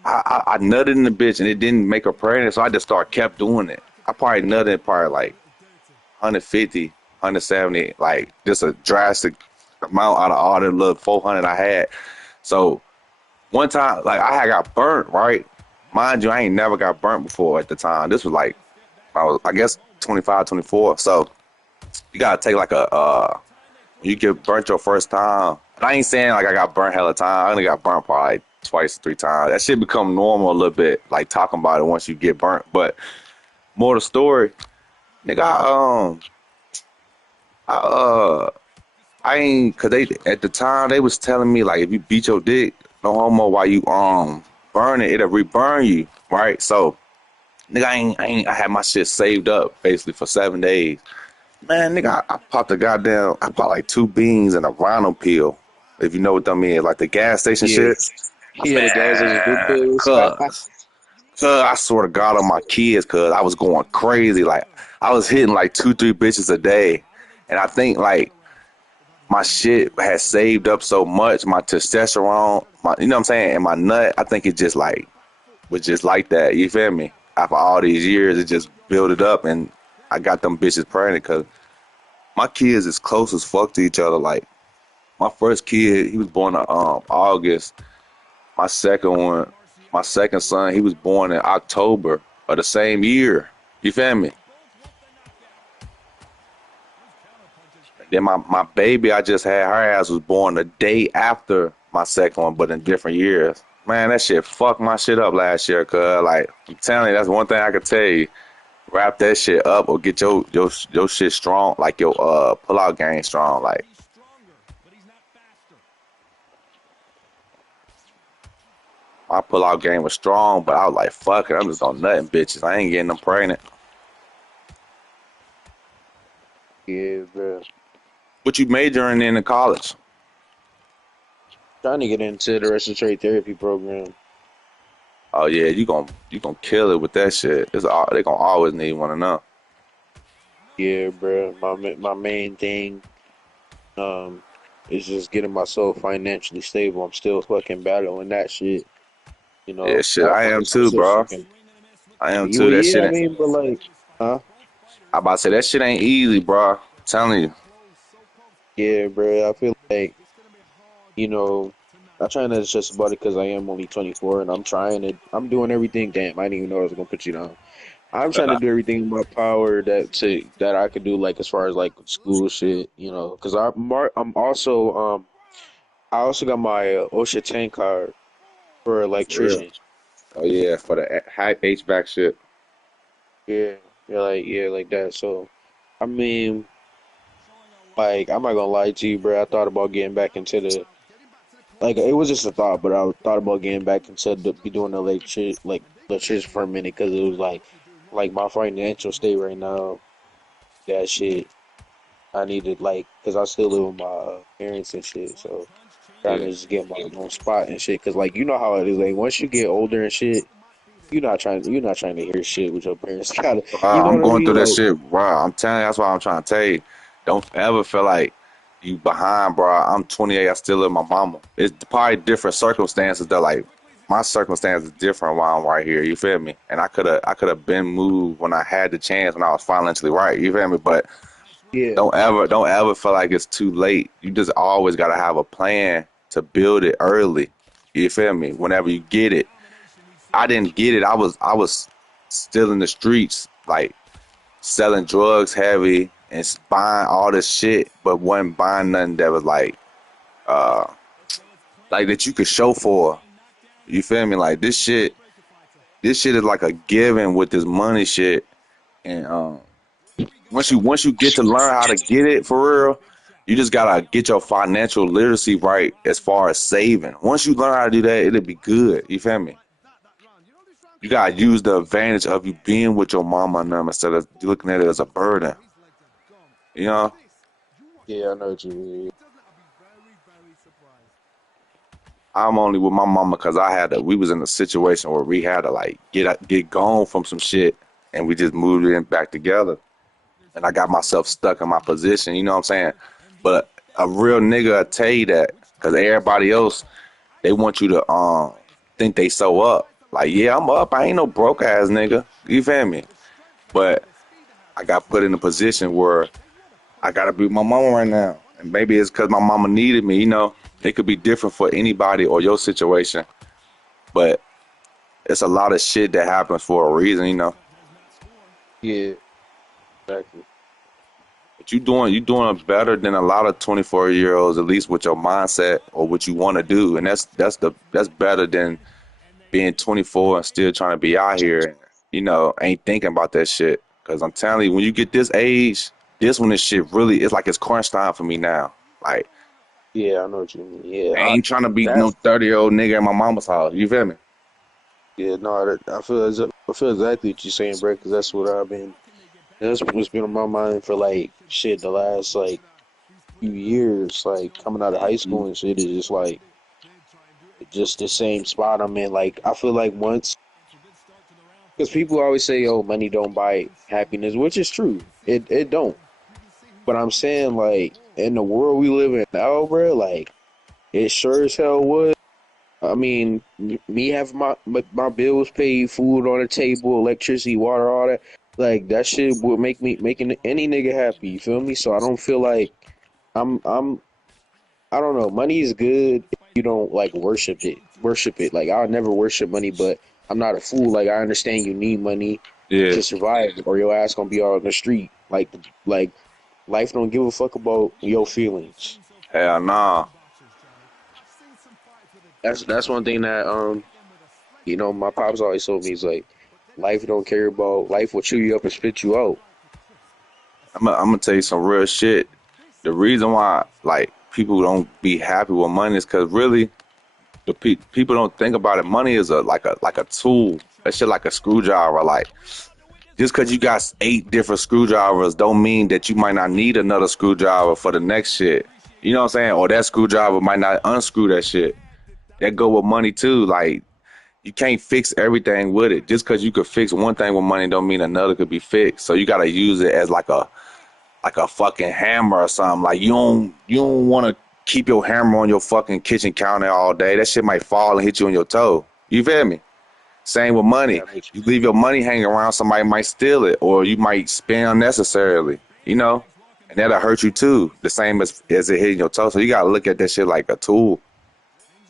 I nutted in the bitch and it didn't make her pregnant, so I just kept doing it. I probably nutted probably like 150, 170, like just a drastic amount out of all the little 400 I had. So one time, like I had got burnt, right? Mind you, I ain't never got burnt before at the time. This was like, I guess 25, 24. So you gotta take like when you get burnt your first time. And I ain't saying like I got burnt hella time. I only got burnt probably like twice, 3 times. That shit become normal a little bit, like talking about it once you get burnt. But more the story, nigga, I, I ain't, cause they at the time they was telling me like if you beat your dick, no homo, while you burn it, it'll reburn you, right? So nigga, I had my shit saved up basically for 7 days. Man, nigga, I popped I popped like 2 beans and a rhino pill, if you know what that means, like the gas station Yeah. shit. Yeah, the guys that just do Man, pills. cuz I swear to God on my kids, cuz I was going crazy. Like I was hitting like 2, 3 bitches a day, and I think like my shit had saved up so much, my testosterone, you know what I'm saying, and my nut, I think it just like was just like that. You feel me? After all these years, it just built it up, and I got them bitches pregnant because my kids is close as fuck to each other. Like my first kid, he was born in August. My second one, my second son, he was born in October of the same year. You feel me? Then my baby I just had, her ass was born the day after my second one, but in different years. Man, that shit fucked my shit up last year, cuz like I'm telling you, that's one thing I could tell you. Wrap that shit up or get your shit strong, like your pull out game strong. Like my pull out game was strong, but I was like, fuck it, I'm just gonna nut in bitches. I ain't getting them pregnant. Yeah, bro. What you majoring in college? Trying to get into the respiratory therapy program. Oh yeah, you gonna kill it with that shit. They gonna always need one to know. Yeah, bro. My main thing. Um, It's just getting myself financially stable. I'm still fucking battling that shit. You Yeah, know, shit, I am I'm too, still bro. fucking. I am too. Well, That yeah, shit I ain't. mean, but like, huh? I about to say that shit ain't easy, bro. I'm telling you. Yeah, bro. I feel like, you know, I'm trying to just about it because I am only 24 and I'm trying to. I'm doing everything. Damn, I didn't even know I was gonna put you down. I'm trying to do everything in my power that I could do, like as far as like school shit, you know, because I'm also I also got my OSHA 10 card for For real. electrician. Oh yeah, for the high HVAC shit. Yeah, yeah, like that. So, I mean, like I'm not gonna lie to you, bro. I thought about getting back into the like it was just a thought, but I thought about getting back into be doing the electrician for a minute because it was like my financial state right now. That shit I needed like because I still live with my parents and shit. So trying Yeah. to just get my own spot and shit. Because like you know how it is. Like once you get older and shit, you're not trying to hear shit with your parents. Gotta, you know I'm what I going through mean? that Like shit, bro. I'm telling you, that's why I'm trying to tell you. Don't ever feel like you behind, bro. I'm 28. I still live with my mama. It's probably different circumstances that like my circumstance is different while I'm right here. You feel me? And I could have been moved when I had the chance when I was financially right. You feel me? But yeah, don't ever feel like it's too late. You just always gotta have a plan to build it early. You feel me? Whenever you get it. I didn't get it. I was still in the streets, like selling drugs heavy and buying all this shit, but wasn't buying nothing that was uh like that you could show for. You feel me? Like this shit is like a given with this money shit. And once you get to learn how to get it for real, you just gotta get your financial literacy right as far as saving. Once you learn how to do that, it'll be good. You feel me? You gotta use the advantage of you being with your mama and them instead of looking at it as a burden. You know, yeah, I know what you mean. I'm only with my mama because I had to. We was in a situation where we had to like get gone from some shit, and we just moved in back together. And I got myself stuck in my position. You know what I'm saying? But a real nigga will tell you that because everybody else they want you to think they so up. Like, yeah, I'm up. I ain't no broke ass nigga. You feel me? But I got put in a position where I gotta be with my mama right now. And maybe it's because my mama needed me, you know. It could be different for anybody or your situation, but it's a lot of shit that happens for a reason, you know. Yeah, exactly. But you doing better than a lot of 24-year-olds, at least with your mindset or what you want to do. And that's better than being 24 and still trying to be out here and, ain't thinking about that shit. Cause I'm telling you, when you get this age, this one is shit really it's like it's crunch time for me now. Like Yeah, I know what you mean. Yeah, I ain't trying to be no that's 30-year-old nigga in my mama's house. You feel me? yeah. No, I feel exactly what you're saying, bro. Because that's what I've been. That's what's been on my mind for like shit the last like few years. Like coming out of high Mhm. school and shit is just like just the same spot I'm in. Like I feel like once because people always say, "Oh, money don't buy happiness," which is true. It don't. But I'm saying like in the world we live in now, bro, like it sure as hell would. I mean, me having my bills paid, food on the table, electricity, water, all that, like that shit would making any nigga happy. You feel me? So I don't feel like I'm I don't know. Money is good if you don't like worship it. Worship it. Like I'll never worship money, but I'm not a fool. Like I understand you need money Yeah. to survive, or your ass gonna be out on the street. Like life don't give a fuck about your feelings. Hell nah. That's one thing that my pops always told me is like life don't care about life will chew you up and spit you out. I'm gonna tell you some real shit. The reason why like people don't be happy with money is because really people don't think about it. Money is a tool. That shit like a screwdriver. Like just because you got 8 different screwdrivers don't mean that you might not need another screwdriver for the next shit. You know what I'm saying? Or that screwdriver might not unscrew that shit. That go with money too. Like you can't fix everything with it. Just because you could fix one thing with money don't mean another could be fixed. So you gotta use it as like a fucking hammer or something. Like you don't want to. keep your hammer on your fucking kitchen counter all day. That shit might fall and hit you on your toe. You feel me? Same with money. Yeah, You leave your money hanging around, somebody might steal it, or you might spend unnecessarily, you know? And that'll hurt you too, the same as it hitting your toe. So you gotta look at that shit like a tool.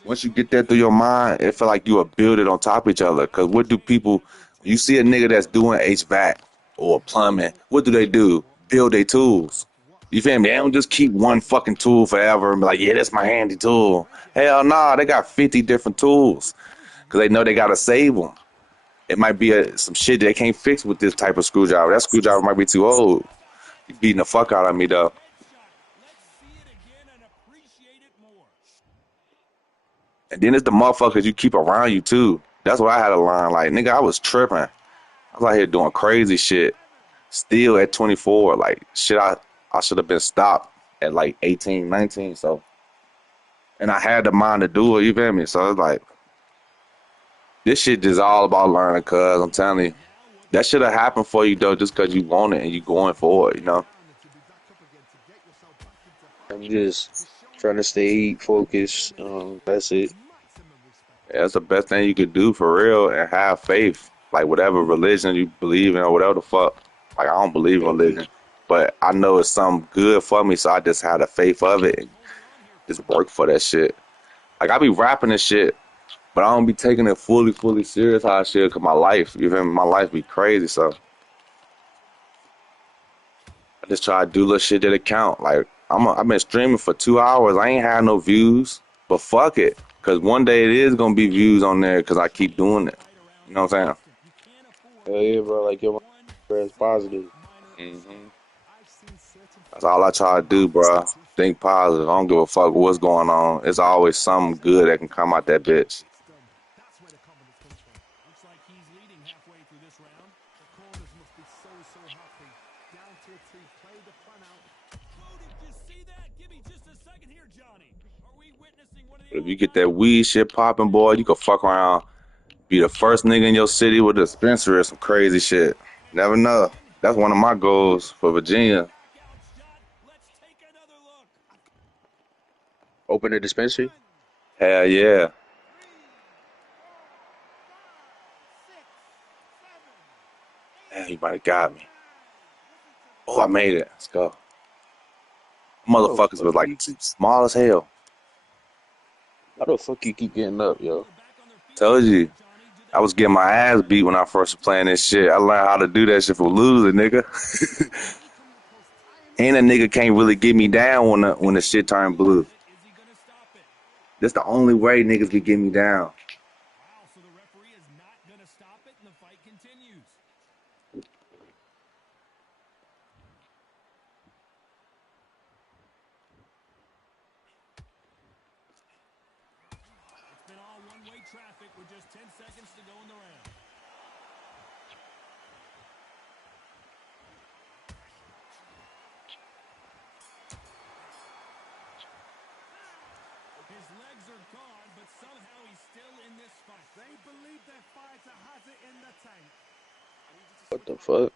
Once you get that through your mind, it feel like you will build it on top of each other. Cause what do people, you see a nigga that's doing HVAC or plumbing, what do? Build their tools. You feel me? They don't just keep one fucking tool forever and be like, yeah, that's my handy tool. Hell nah, they got 50 different tools. Cause they know they gotta save them. It might be some shit they can't fix with this type of screwdriver. That screwdriver might be too old. You beating the fuck out of me though. And then it's the motherfuckers you keep around you too. That's what I had to learn. Like, nigga, I was tripping. I was out here doing crazy shit. Still at 24, like shit I should have been stopped at like 18, 19. So, and I had the mind to do it, you feel me? So it's like, this shit just all about learning, cuz I'm telling you. That should have happened for you though, just cause you want it and you going for it, you know? I'm just trying to stay focused. That's it. Yeah, that's the best thing you could do for real and have faith. Like whatever religion you believe in or whatever the fuck. Like I don't believe in religion. But I know it's something good for me, so I just had a faith of it and just work for that shit. Like I be rapping and shit, but I don't be taking it fully serious how I should, cause my life, you feel me? My life be crazy, so I just try to do little shit that count. Like I've been streaming for 2 hours. I ain't had no views, but fuck it, cause one day it is gonna be views on there, cause I keep doing it. You know what I'm Hell yeah, bro. Like your mind is positive. saying? That's all I try to do, bro. Think positive. I don't give a fuck what's going on. It's always something good that can come out that bitch. But if you get that weed shit popping, boy, you can fuck around, be the first nigga in your city with a dispensary or some crazy shit. Never know. That's one of my goals for Virginia. Open a dispensary. Hell yeah. Damn, you might have got me. Oh, I made it. Let's go. Oh, Motherfuckers fuck was like you. small as hell. How the fuck you keep getting up, yo? Told you. I was getting my ass beat when I first was playing this shit. I learned how to do that shit for losing, nigga. And a nigga can't really get me down when the shit turned blue. That's the only way niggas can get me down. What the fuck?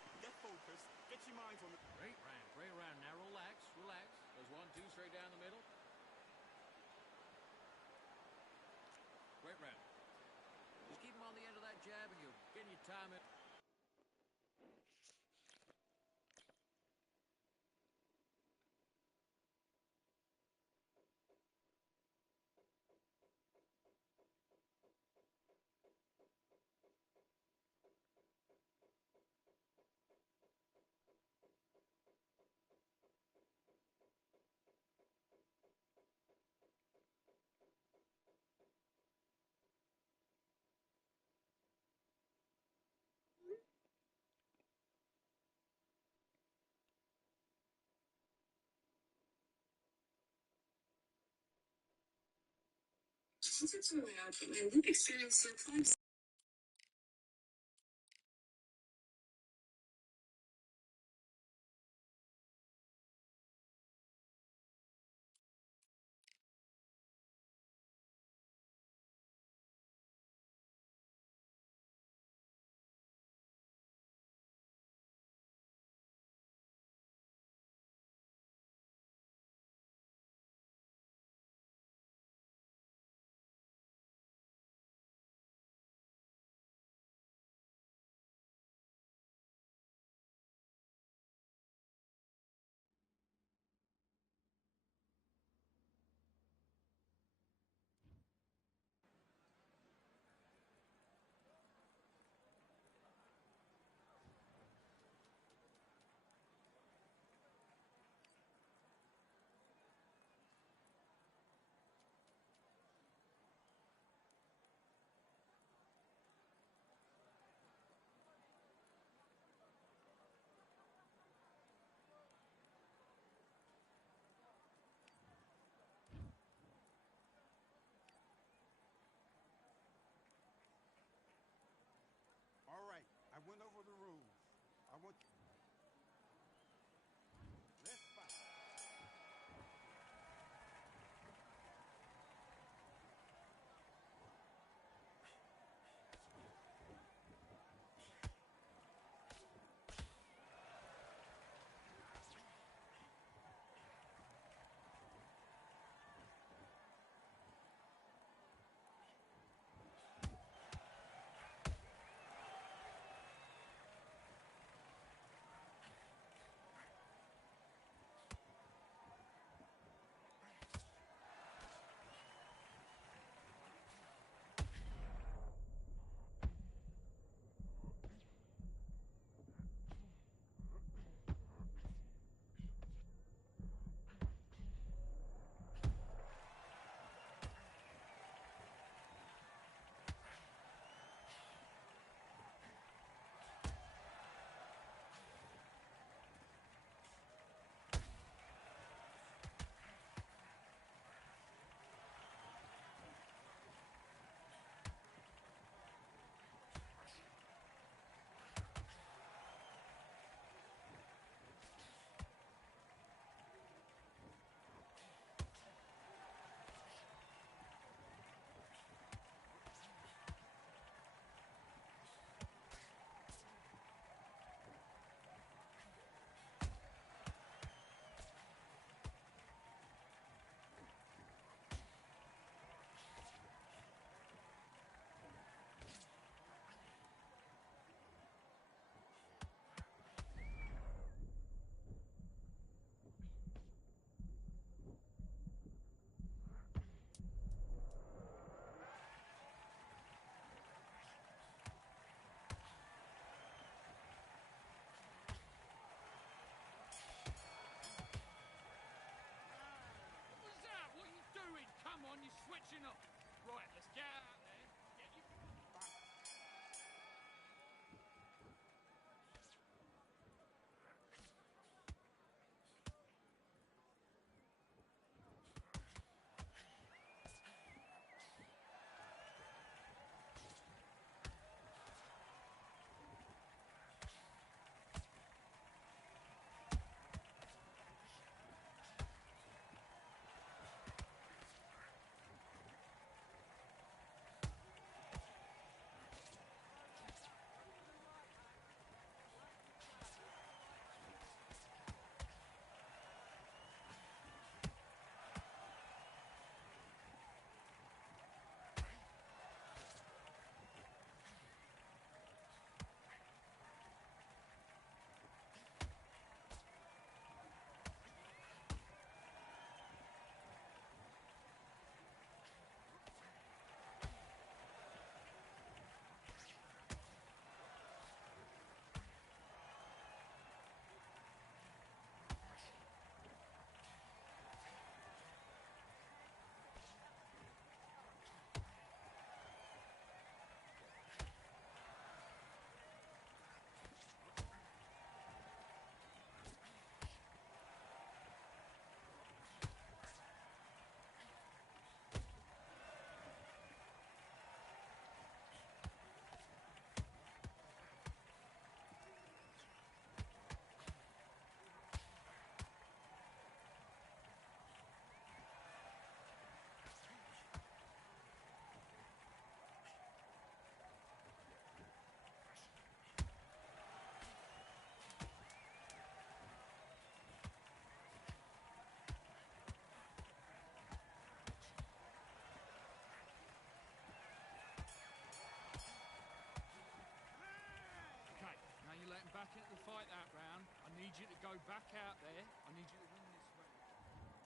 need you to go back out there. I need you to win this round.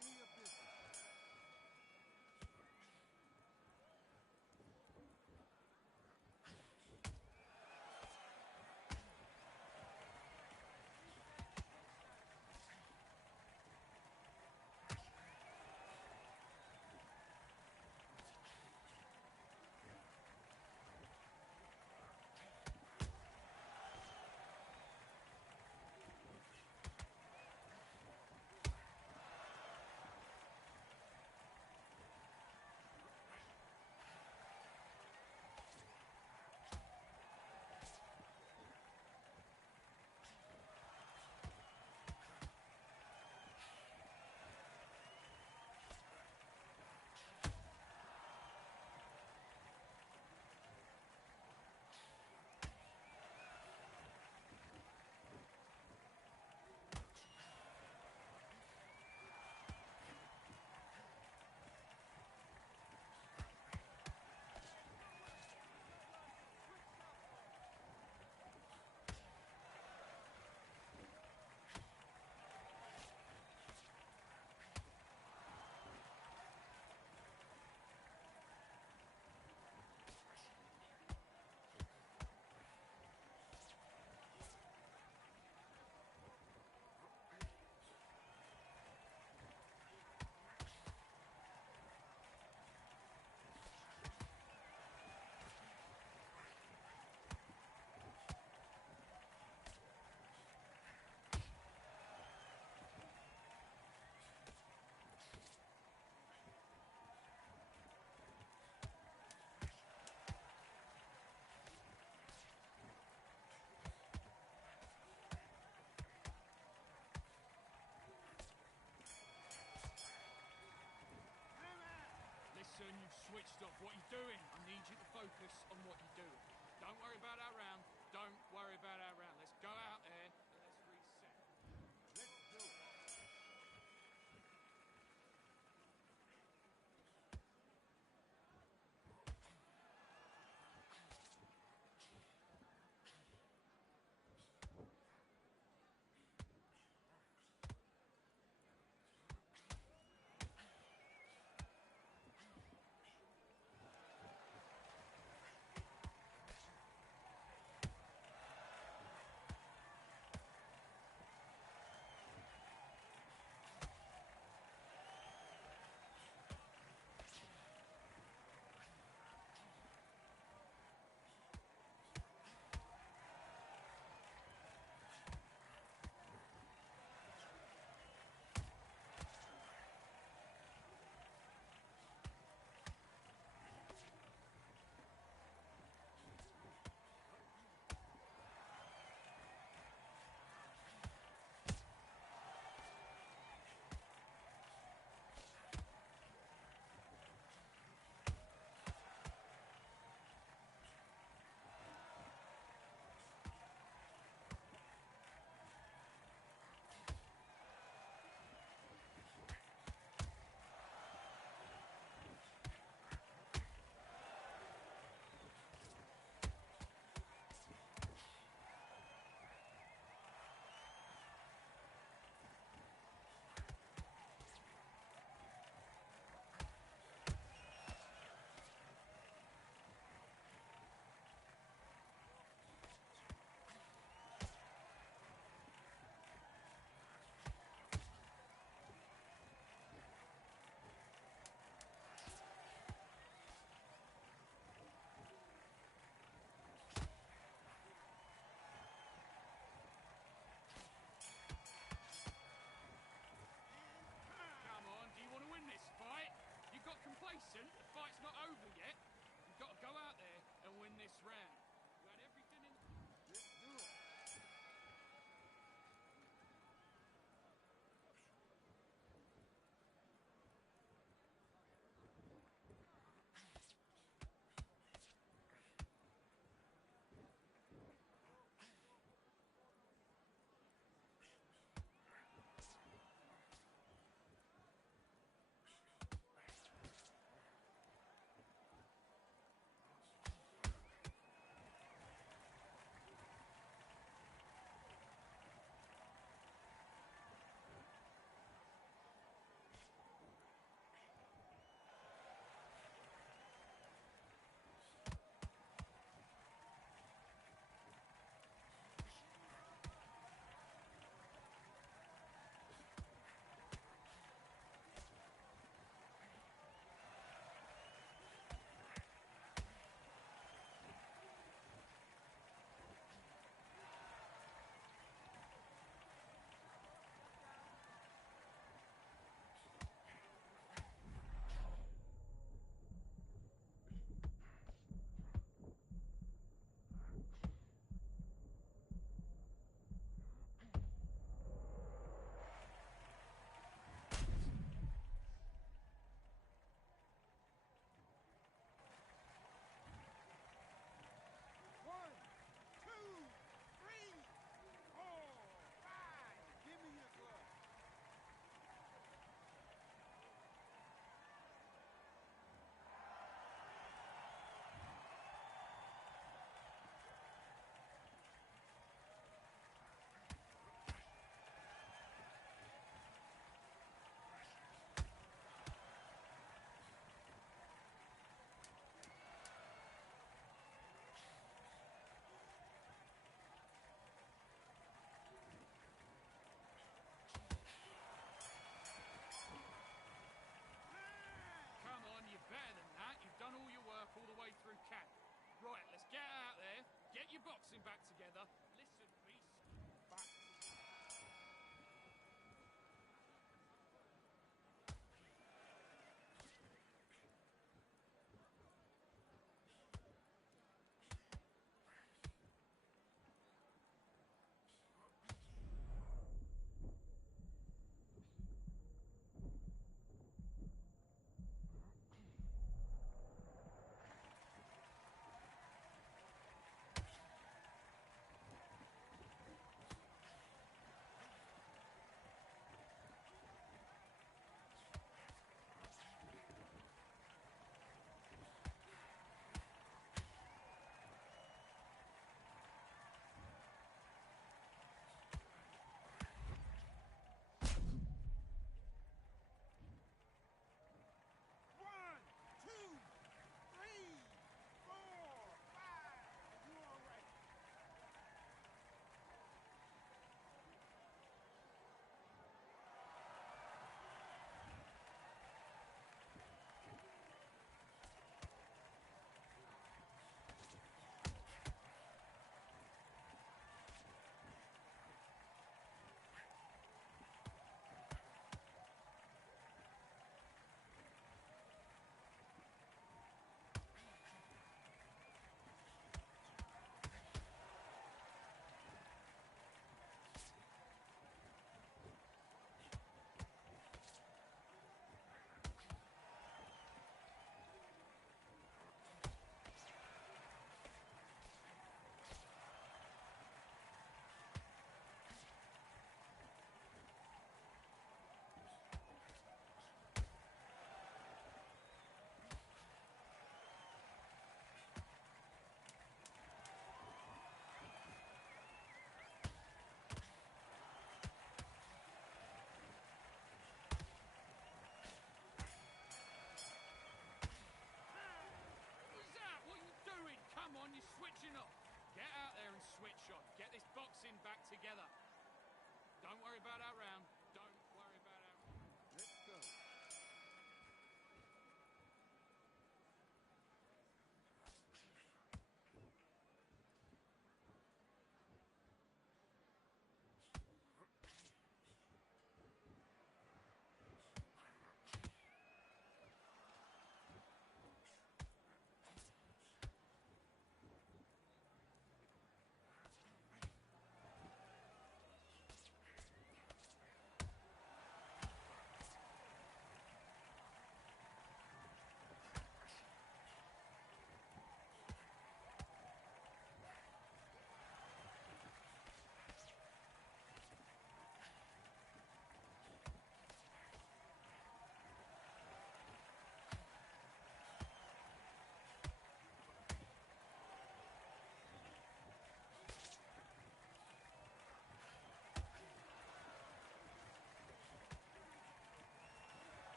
Do your business. Listen, you've switched off. What you're doing, I need you to focus on what you're doing. Don't worry about our round. Don't worry about our round. Let's go out there and let's reset. Let's do it.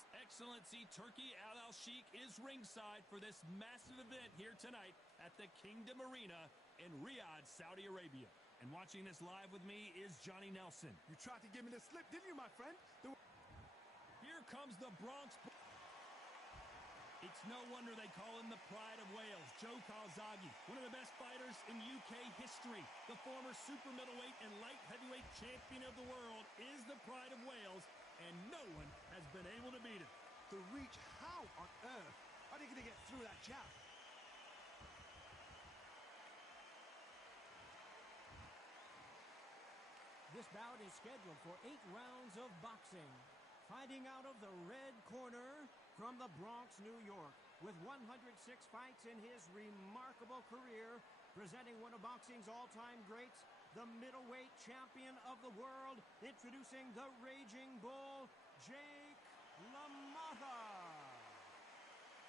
His Excellency Turki Al-Sheikh is ringside for this massive event here tonight at the Kingdom Arena in Riyadh, Saudi Arabia. And watching this live with me is Johnny Nelson. You tried to give me the slip, didn't you, my friend? Here comes the Bronx. It's no wonder they call him the Pride of Wales, Joe Calzaghe, one of the best fighters in UK history. The former super middleweight and light heavyweight champion of the world is the Pride of Wales, and no one has been able to beat him. The reach, how on earth are they going to get through that jab? This bout is scheduled for 8 rounds of boxing. Fighting out of the red corner from the Bronx, New York, with 106 fights in his remarkable career, presenting one of boxing's all-time greats, the middleweight champion of the world, introducing the Raging Bull, Jake LaMotta.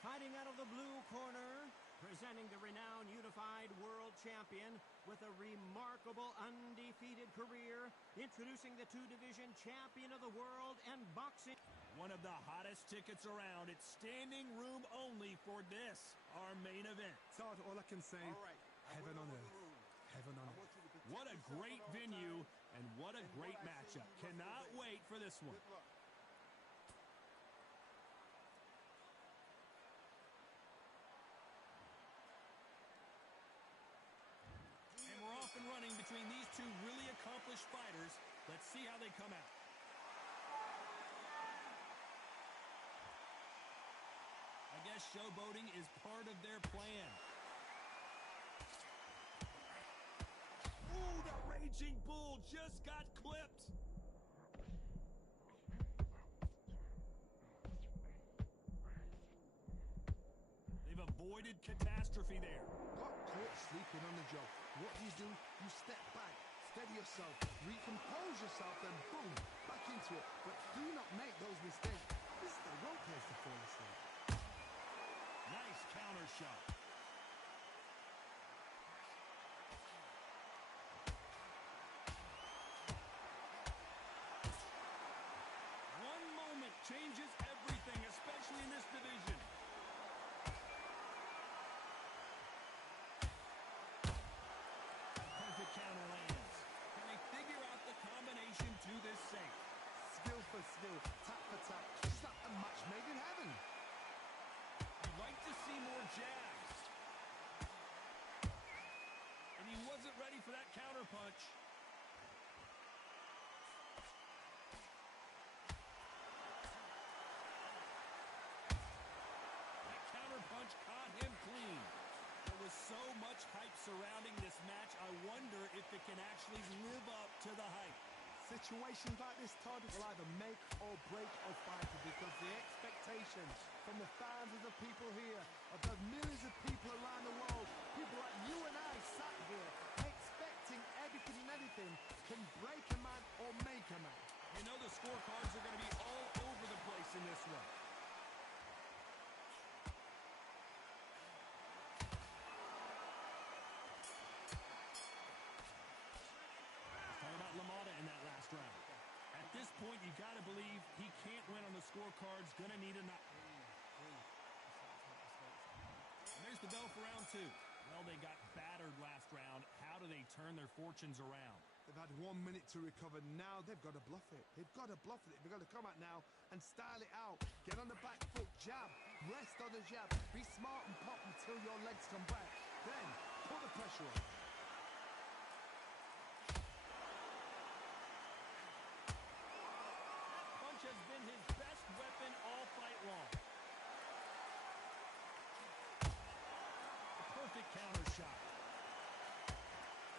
Fighting out of the blue corner, presenting the renowned unified world champion with a remarkable undefeated career, introducing the 2-division champion of the world and boxing. One of the hottest tickets around. It's standing room only for this, our main event. Todd, all I can say, heaven on earth. Heaven on earth. What a great venue and what a great matchup. Cannot wait for this one. And we're off and running between these two really accomplished fighters. Let's see how they come out. I guess showboating is part of their plan. Ooh, the Raging Bull just got clipped. They've avoided catastrophe there. Got caught sleeping on the job. What do? You step back, steady yourself, recompose yourself, then boom, back into it. But do not make those mistakes. This is the wrong place to fall asleep. Nice counter shot. One moment changes everything, especially in this division. Perfect counter lands. Can they figure out the combination to this safe? Skill for skill, tap for tap, just like a match made in heaven. You'd like to see more jabs. And he wasn't ready for that counter punch. That counter punch caught him clean. There was so much hype surrounding this match, I wonder if it can actually live up to the hype. Situations like this, Todd, will either make or break a fighter because the expectations from the thousands of people here, of the millions of people around the world, people like you and I sat here expecting everything and anything can break a man or make a man. You know the scorecards are going to be all over the place in this one. Talk about LaMotta in that last round. At this point, you got to believe he can't win on the scorecards. Going to need a knock. And there's the bell for round 2. Well, they got battered last round. How do they turn their fortunes around? They've had 1 minute to recover. Now they've got to bluff it. They've got to bluff it. They've got to come out now and style it out. Get on the back foot, jab, rest on the jab. Be smart and pop until your legs come back. Then put the pressure on. Has been his best weapon all fight long. A perfect counter shot.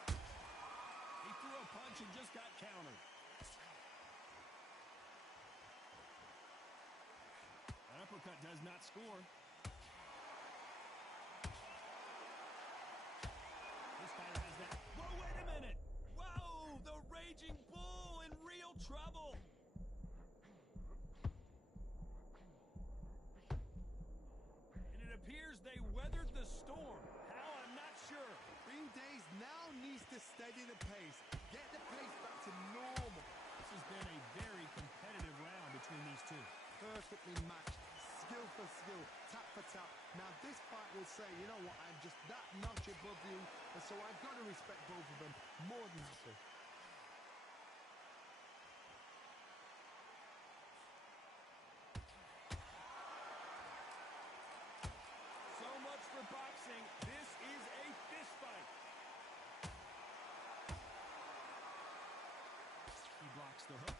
He threw a punch and just got countered. That uppercut does not score. This fighter has that. Whoa, wait a minute. Whoa, the Raging Bull in real trouble. It appears they weathered the storm. How? I'm not sure. Green Days now needs to steady the pace. Get the pace back to normal. This has been a very competitive round between these two. Perfect perfectly matched, skill for skill, tap for tap. Now this fight will say, you know what, I'm just that notch above you, and so I've got to respect both of them more than happy. So much for boxing. This is a fist fight. He blocks the hook.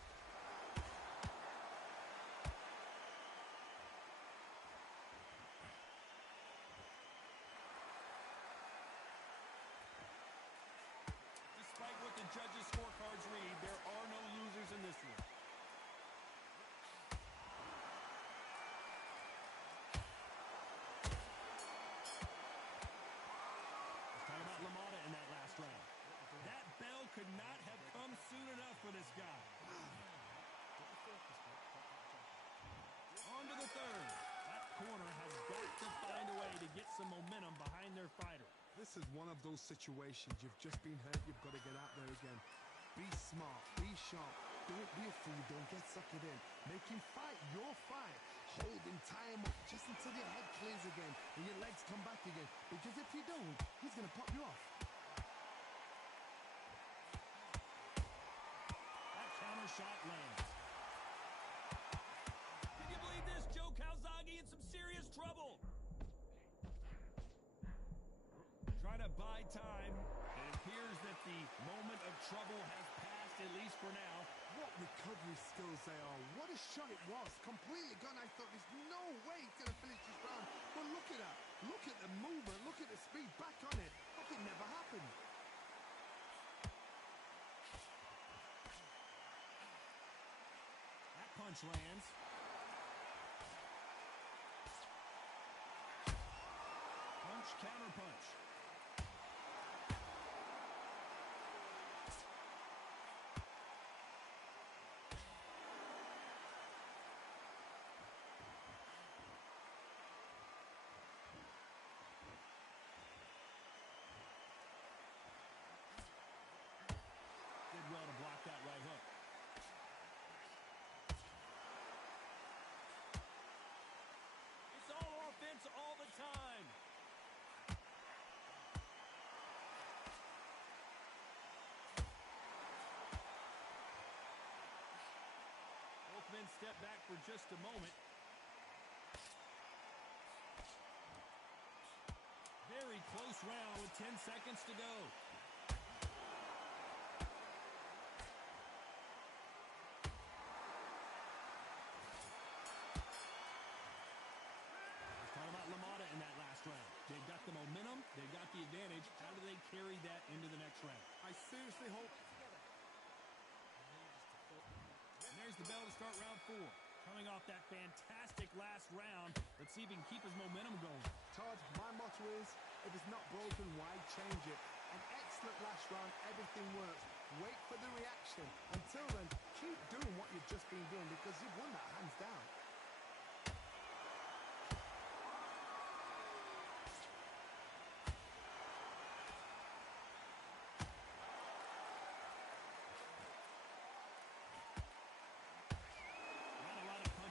Despite what the judges' scorecards read, there are no losers in this one. Let's talk about LaMotta in that last round. That bell could not have come soon enough for this guy. On to the third. That corner has got to find a way to get some momentum behind their fighter. This is one of those situations. You've just been hurt. You've got to get out there again. Be smart. Be sharp. Don't be a fool. Don't get suckered in. Make him fight your fight. Hold him, tie him up just until your head clears again and your legs come back again. Because if you don't, he's going to pop you off. That counter shot lands. Can you believe this? Joe Calzaghe in some serious trouble. Trying to buy time. It appears that the moment of trouble has passed, at least for now. What recovery skills they are. What a shot it was. Completely gone. I thought there's no way he's going to finish this round. But look at that. Look at the movement. Look at the speed. Back on it. Like it never happened. That punch lands. Punch, counter punch. Did well to block that right hook. It's all offense all the time. Both men step back for just a moment. Very close round with 10 seconds to go. Talk about LaMotta in that last round. They've got the momentum. They've got the advantage. How do they carry that into the next round? I seriously hope... And there's the bell to start round 4. Coming off that fantastic last round, let's see if he can keep his momentum going. Todd, my motto is, if it's not broken, why change it? An excellent last round, everything works. Wait for the reaction. Until then, keep doing what you've just been doing because you've won that hands down.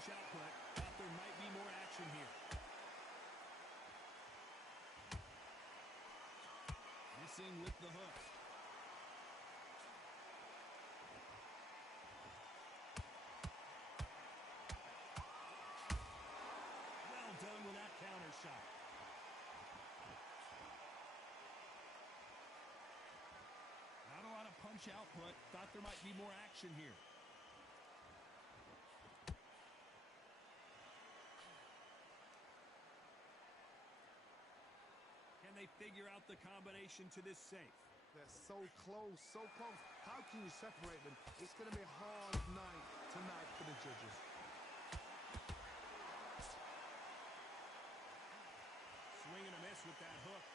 Output. Thought there might be more action here. Missing with the hook. Well done with that counter shot. Not a lot of punch output. Thought there might be more action here. Can they figure out the combination to this safe? They're so close, so close. How can you separate them? It's going to be a hard night tonight for the judges. Swing and a miss with that hook.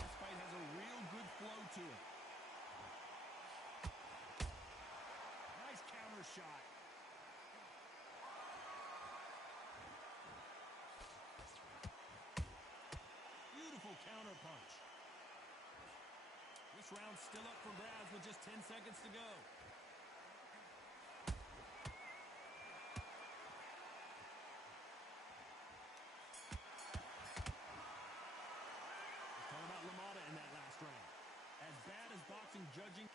This fight has a real good flow to it. Nice counter shot. Beautiful counter punch. This round's still up for grabs with just 10 seconds to go. Let's talk about LaMotta in that last round. As bad as boxing judging.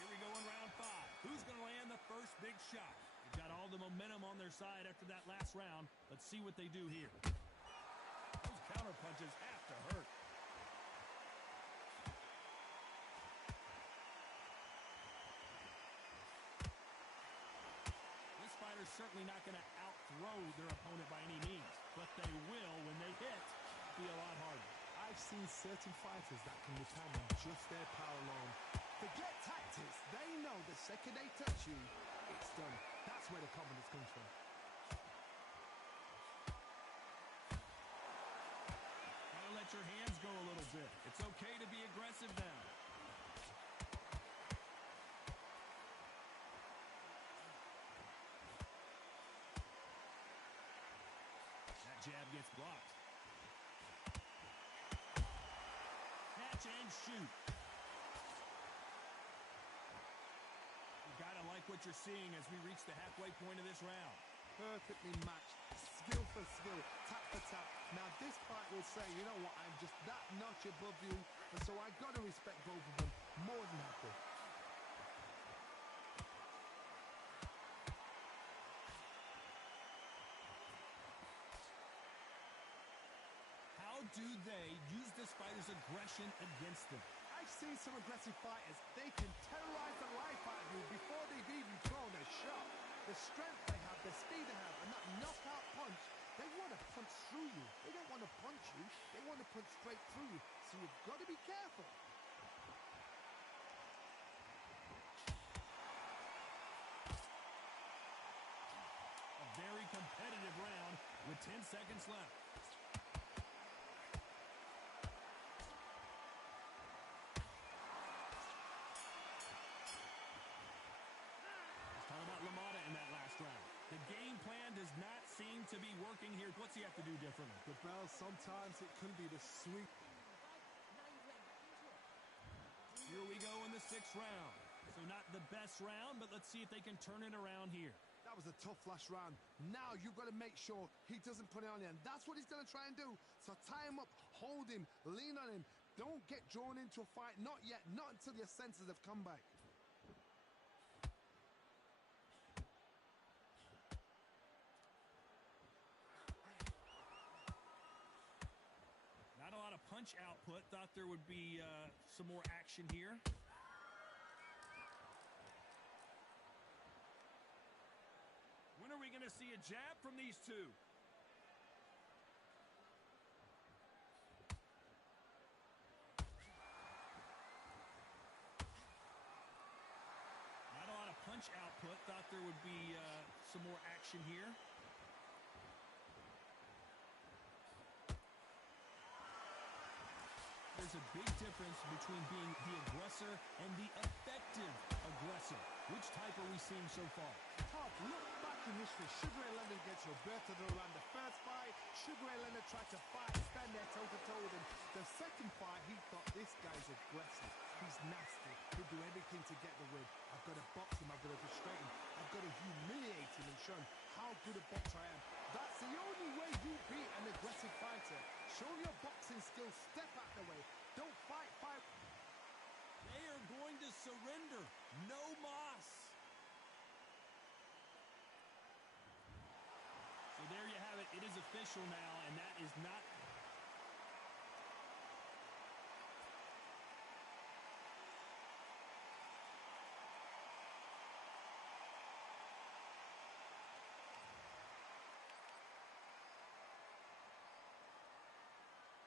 Here we go in round 5. Who's going to land the first big shot? They've got all the momentum on their side after that last round. Let's see what they do here. Those counter punches have to hurt. This fighter's certainly not going to out-throw their opponent by any means, but they will, when they hit, be a lot harder. I've seen certain fighters that can depend on just their power alone. Forget tactics. They know the second they touch you, it's done. That's where the confidence comes from. Gotta let your hands go a little bit. It's okay to be aggressive now. That jab gets blocked. Catch and shoot. You gotta like what you're seeing as we reach the halfway point of this round. Perfectly matched, skill for skill, tap for tap. Now this fight will say, you know what, I'm just that notch above you, and so I gotta respect both of them more than happy. How do they use this fighter's aggression against them? I've seen some aggressive fighters. They can terrorize the life out of you before they've even thrown a shot. The strength they have, the speed they have, and that knockout punch, they want to punch through you. They don't want to punch you. They want to punch straight through you. So you've got to be careful. A very competitive round with 10 seconds left. Talk about LaMotta in that last round. The game plan does not seem to be working here. What's he have to do differently? The bell, sometimes it can be the sweep. Here we go in the 6th round. So not the best round, but let's see if they can turn it around here. That was a tough last round. Now you've got to make sure he doesn't put it on you, and that's what he's going to try and do. So tie him up, hold him, lean on him. Don't get drawn into a fight. Not yet. Not until your senses have come back. Not a lot of punch output. Thought there would be some more action here. When are we going to see a jab from these two? Not a lot of punch output. Thought there would be some more action here. There's a big difference between being the aggressor and the effective aggressor. Which type are we seeing so far? Tough. Look back in history. Sugar Ray Leonard gets Roberto Duran. The first fight, Sugar Ray Leonard tried to fight, stand there toe-to-toe with him. The second fight, he thought, this guy's aggressive. He's nasty. He'll do everything to get the win. I've got to box him. I've got to frustrate him. I've got to humiliate him and show him how good a boxer I am. That's the only way you beat an aggressive fighter. Show your boxing skills. Step out the way. Don't fight. They are going to surrender. No mas. So there you have it. It is official now, and that is not